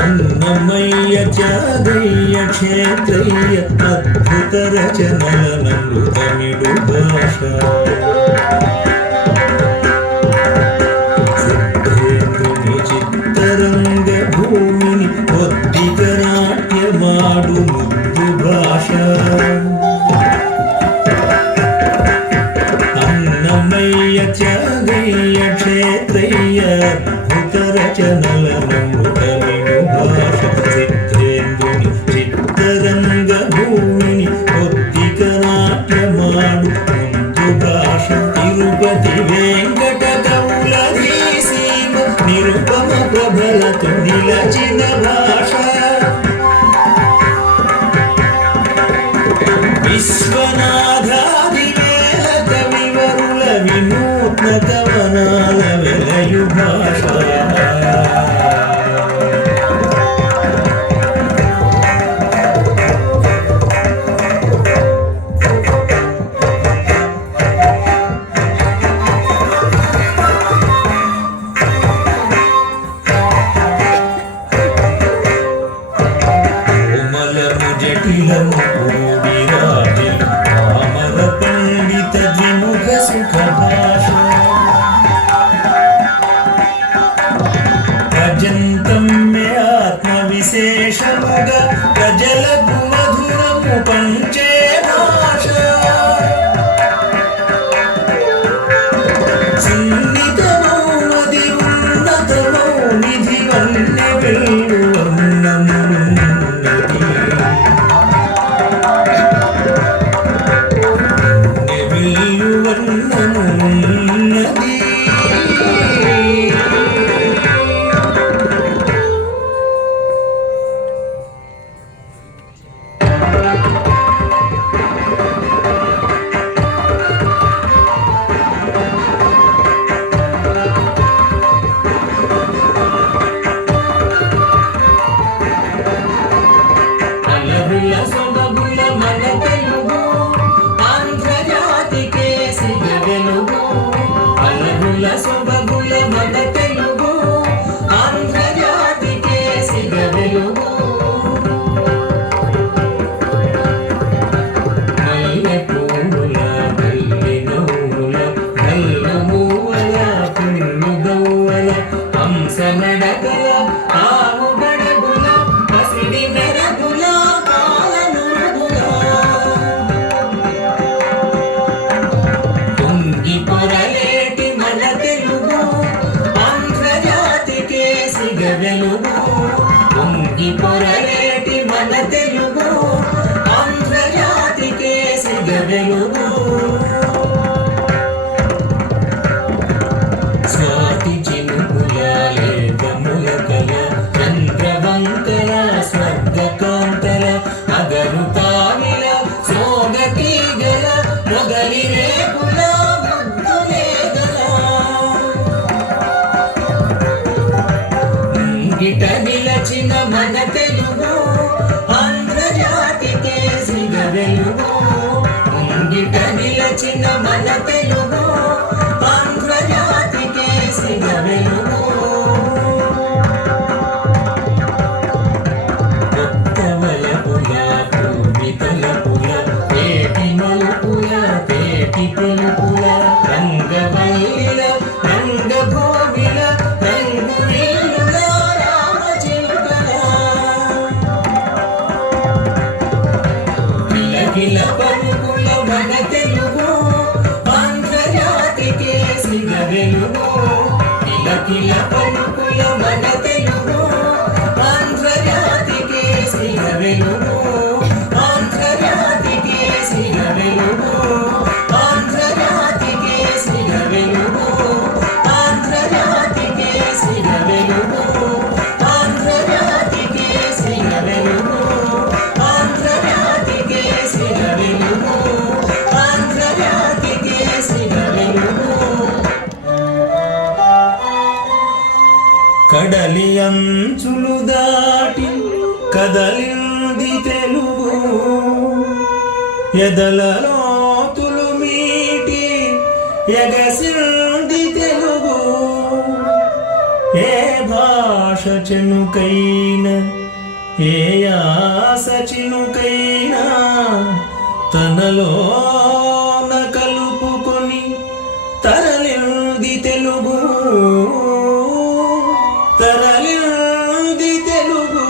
అన్నమయ్య చాదయ్య క్షేత్రయ్య అద్భుత రచనల నమృతమిడు భాష సిద్ధేంద్రుని చిత్తరంగ భూమిని ఒద్దిక నాట్యమాడు ముద్దు భాష అన్నమయ్య చాదయ్య క్షేత్రయ్య అద్భుత రచనల నమృతమిడు భాష సిద్ధేంద్రుని చిత్తరంగ భూమిని ఒద్దిక నాట్యమాడు ముందు భాష తిరు వినూత్న కవనాల వెలయు భాష జటిలము కూడిరాజలు పామర పండిత ద్విముఖ సుఖ భాష ప్రజంతం మే ఆత్మ విశేషముగా ప్రజలకు మధురము పంచే భాష సున్నితమౌ అది ఉన్నతమౌ నిధి వన్నె వెళ్ళు సొబగుల మన తెలుగు ఆంధ్రజాతికే సిగ వెలుగు మల్లె పూల మల్లి నవ్వుల కళ్ళు మూవల పుల్లు గవ్వల హంస నడకల ఆవు గడగుల పసిడి మెరగుల పాల నురుగుల పొంగి పొరలేటి మన తెలుగు ఆంధ్రజాతికే సిగ వెలుగు పొంగి పొరలేటి మన తెలుగు ఆంధ్రజాతికే సిగ వెలుగు స్వాతి చినుకుల లేఖముల కల చంద్రవంకల స్వర్గకాంతల అగరు తావిల సోగతీగల మొగలి రేకుల గిట నిలచిన మన తెలుగు ఆంధ్రజాతికే సిగ వెలుగు గిట నిలచిన మన తెలుగు ఆంధ్రజాతికే సిగ వెలుగు కొత్త వలపుల పూవితల పుల పేటి మలుపుల పేటి పెలుపుల రంగవల్లిల రంగభూమిల రంగువీలుల కిల పలుకుల మన తెలుగు ఆంధ్రజాతికే సిగ వెలుగు కిల పలుకుల మన తెలుగు ఆంధ్రజాతికే సిగ వెలుగు ఆంధ్రజాతికే సిగ వెలుగు ఆంధ్రజాతికే సిగ వెలుగు ఆంధ్రజాతికే సిగ వెలుగు ఆంధ్రజాతికే సిగ వెలుగు ఆంధ్రజాతికే సిగ వెలుగు ఆంధ్రజాతికే సిగ వెలుగు కడలి అంచులు దాటి కదలింది తెలుగు ఎదలలోతులు మీటి ఎగసింది తెలుగు ఏ భాష చెనుకైన ఏ యాస చినుకైనా తనలోన కలుపుకొని తరలింది తెలుగు తరలింది తెలుగు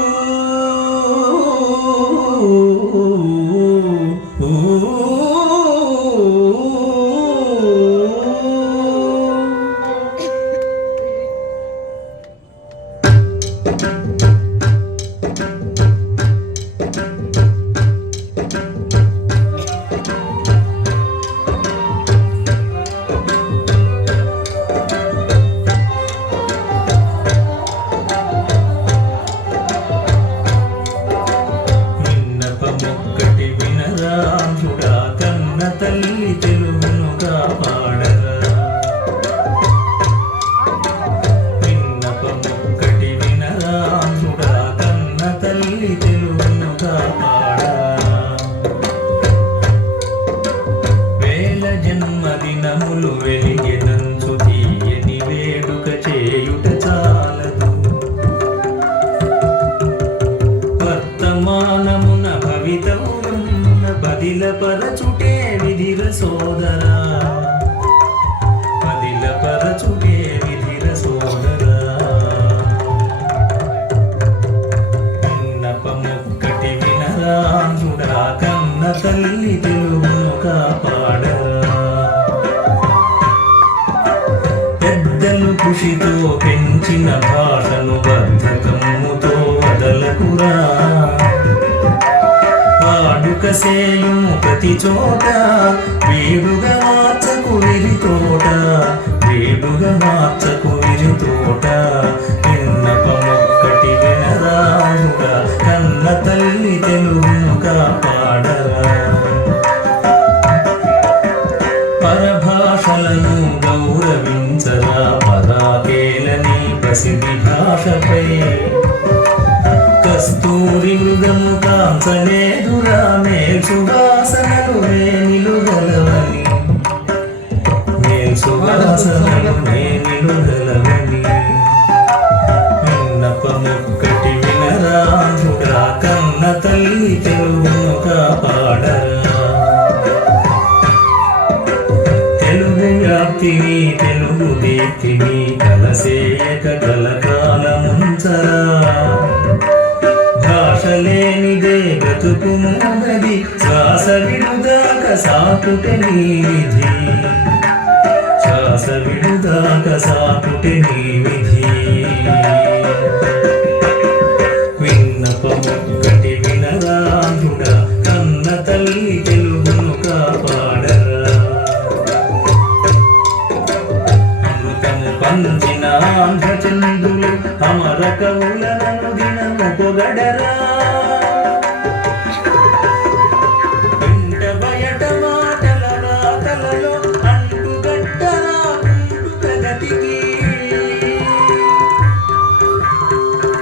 కృషితో పెంచిన భాషను బద్ధకమ్ముతో వదలకురా. వాడుక సేయుము ప్రతి చోట, వేడుగా మార్చకు విరి తోట, వేడుగా మార్చకు విరి తోట. విన్నపమొక్కటి వినరాముగా, కన్న తల్లి తెలుగును కాపాడరా. పరభాషలను గౌరవించరా, పరాకేలని ప్రసిద్ధి భాషపై. కస్తూరి మృగము కాంచలేదురా, మేల్సువాసనలు మేనిలు గలవని, మేల్సువాసనలు మేనిలు గలవని. విన్నపమొక్కటి వినరాముగా, కన్న తల్లి తెలుగును కాపాడరా. తెలుగు వ్యాప్తిని తెలుగు దీప్తిని కలసేయక కలకాలముంచరా. భాష లేనిదే బ్రతుకు మూగది, శ్వాస విడుదాక సాకుటే నీ విధి, శ్వాస విడుదాక సాకుటే నీ విధి. విన్నపమొక్కటి వినరాముడా, కన్న తల్లి తెలుగును కాపాడరా. అమృతము పంచిన ఆంధ్రచంద్రులు అమర కవులను దినము పొగడరా. ఇంట బయట మాటల రాతలలో అంటుగట్టరా కుంటు ప్రగతికి.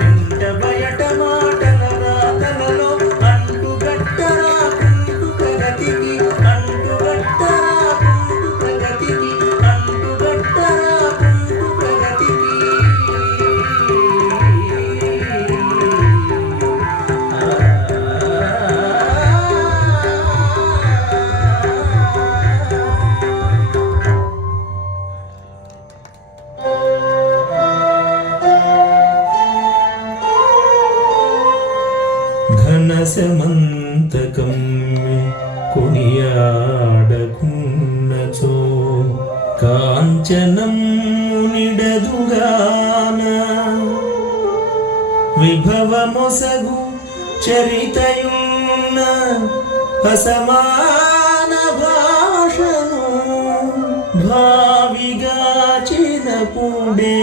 ఇంట బయట మాటల రాతలలో అంటుగట్టరా కుంటు ప్రగతికి, అంటుగట్టరా కుంటు ప్రగతికి, అంటుగట్టరా కుంటు ప్రగతికి. ఘనసమంతకమ్మె కొనియాడకున్నచో, కాంచనమ్ము నిడదుగాన. విభవమొసగు చరితయున్న అసమాన భాషను, భావిగాచిన పుడే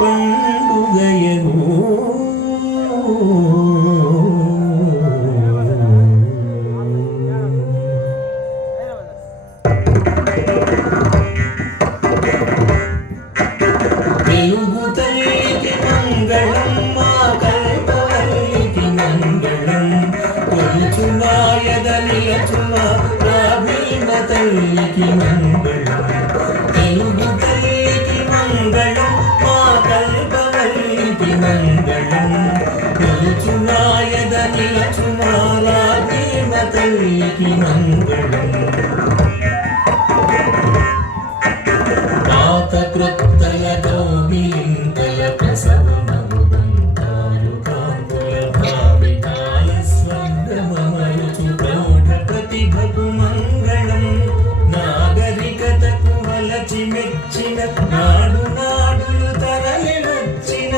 పండుగయగు. తెలుగు తల్లికి మంగళం, మా కల్పవల్లికి మంగళం. కొలుచుమాయద నిలచుమా రాభీమ తల్లికి మంగళం. తెలుగు తల్లికి మంగళం, మా కల్పవల్లికి మంగళం. కొలుచుమాయద నిలచుమా రాభీమ తల్లికి మంగళం. పాత క్రొత్తల కౌగిలింతల ప్రసవనముదంతాలు కాంతుల భావికాల స్వర్గమమరుచు ప్రౌఢ ప్రతిభకు మంగళం. నాగరికతకు వలచి మెచ్చిన నాడు నాడులు తరలి వచ్చిన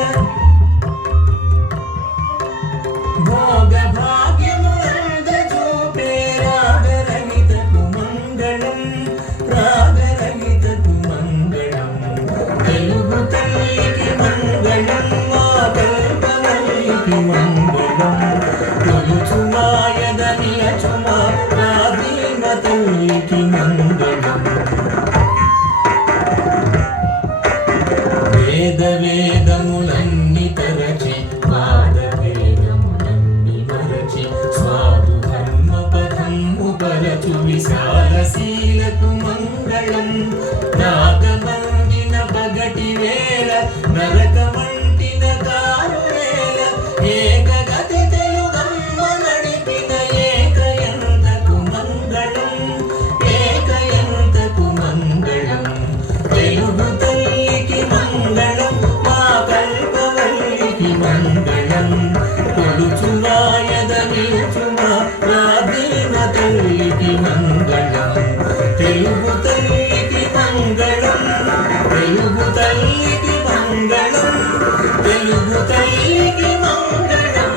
భోగ భాగ్యములంద చూపే రాగరహితకు మంగళం, రాగరహితకు మంగళం. తెలుగు తల్లికి మంగళం, మా కల్పవల్లికి మంగళం. కొలుచుమాయద నిలచుమా రాధీమ తల్లికి మంగళం. వేద వేదములన్నీ తరచి, వాద వేదములన్నీ మరచి, స్వాదు ధర్మ పదము పరచు విశాలశీలకు మంగళం. నాగమందిన పగటి వేళ నరకమంటిన కారు వేళ, ఏకగతి తెలుగమ్మ నడిపిన ఏకయంతకు మంగళం, ఏకయంతకు మంగళం. తెలుగు తల్లికి మంగళం, మా కల్పవల్లికి మంగళం. కొలుచుమాయద నిలుచుమా రాధీమ తల్లికి మంగళం. తెలుగు తల్లికి మంగళం, తెలుగు తల్లికి మంగళం, తెలుగు తల్లికి మంగళం.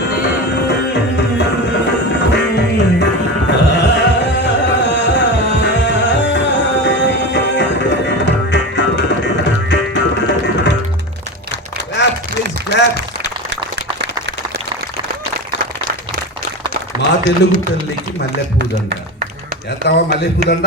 మా తెలుగు తల్లికి మల్లెపూదండ. చేద్దామా మల్లెపూదండ?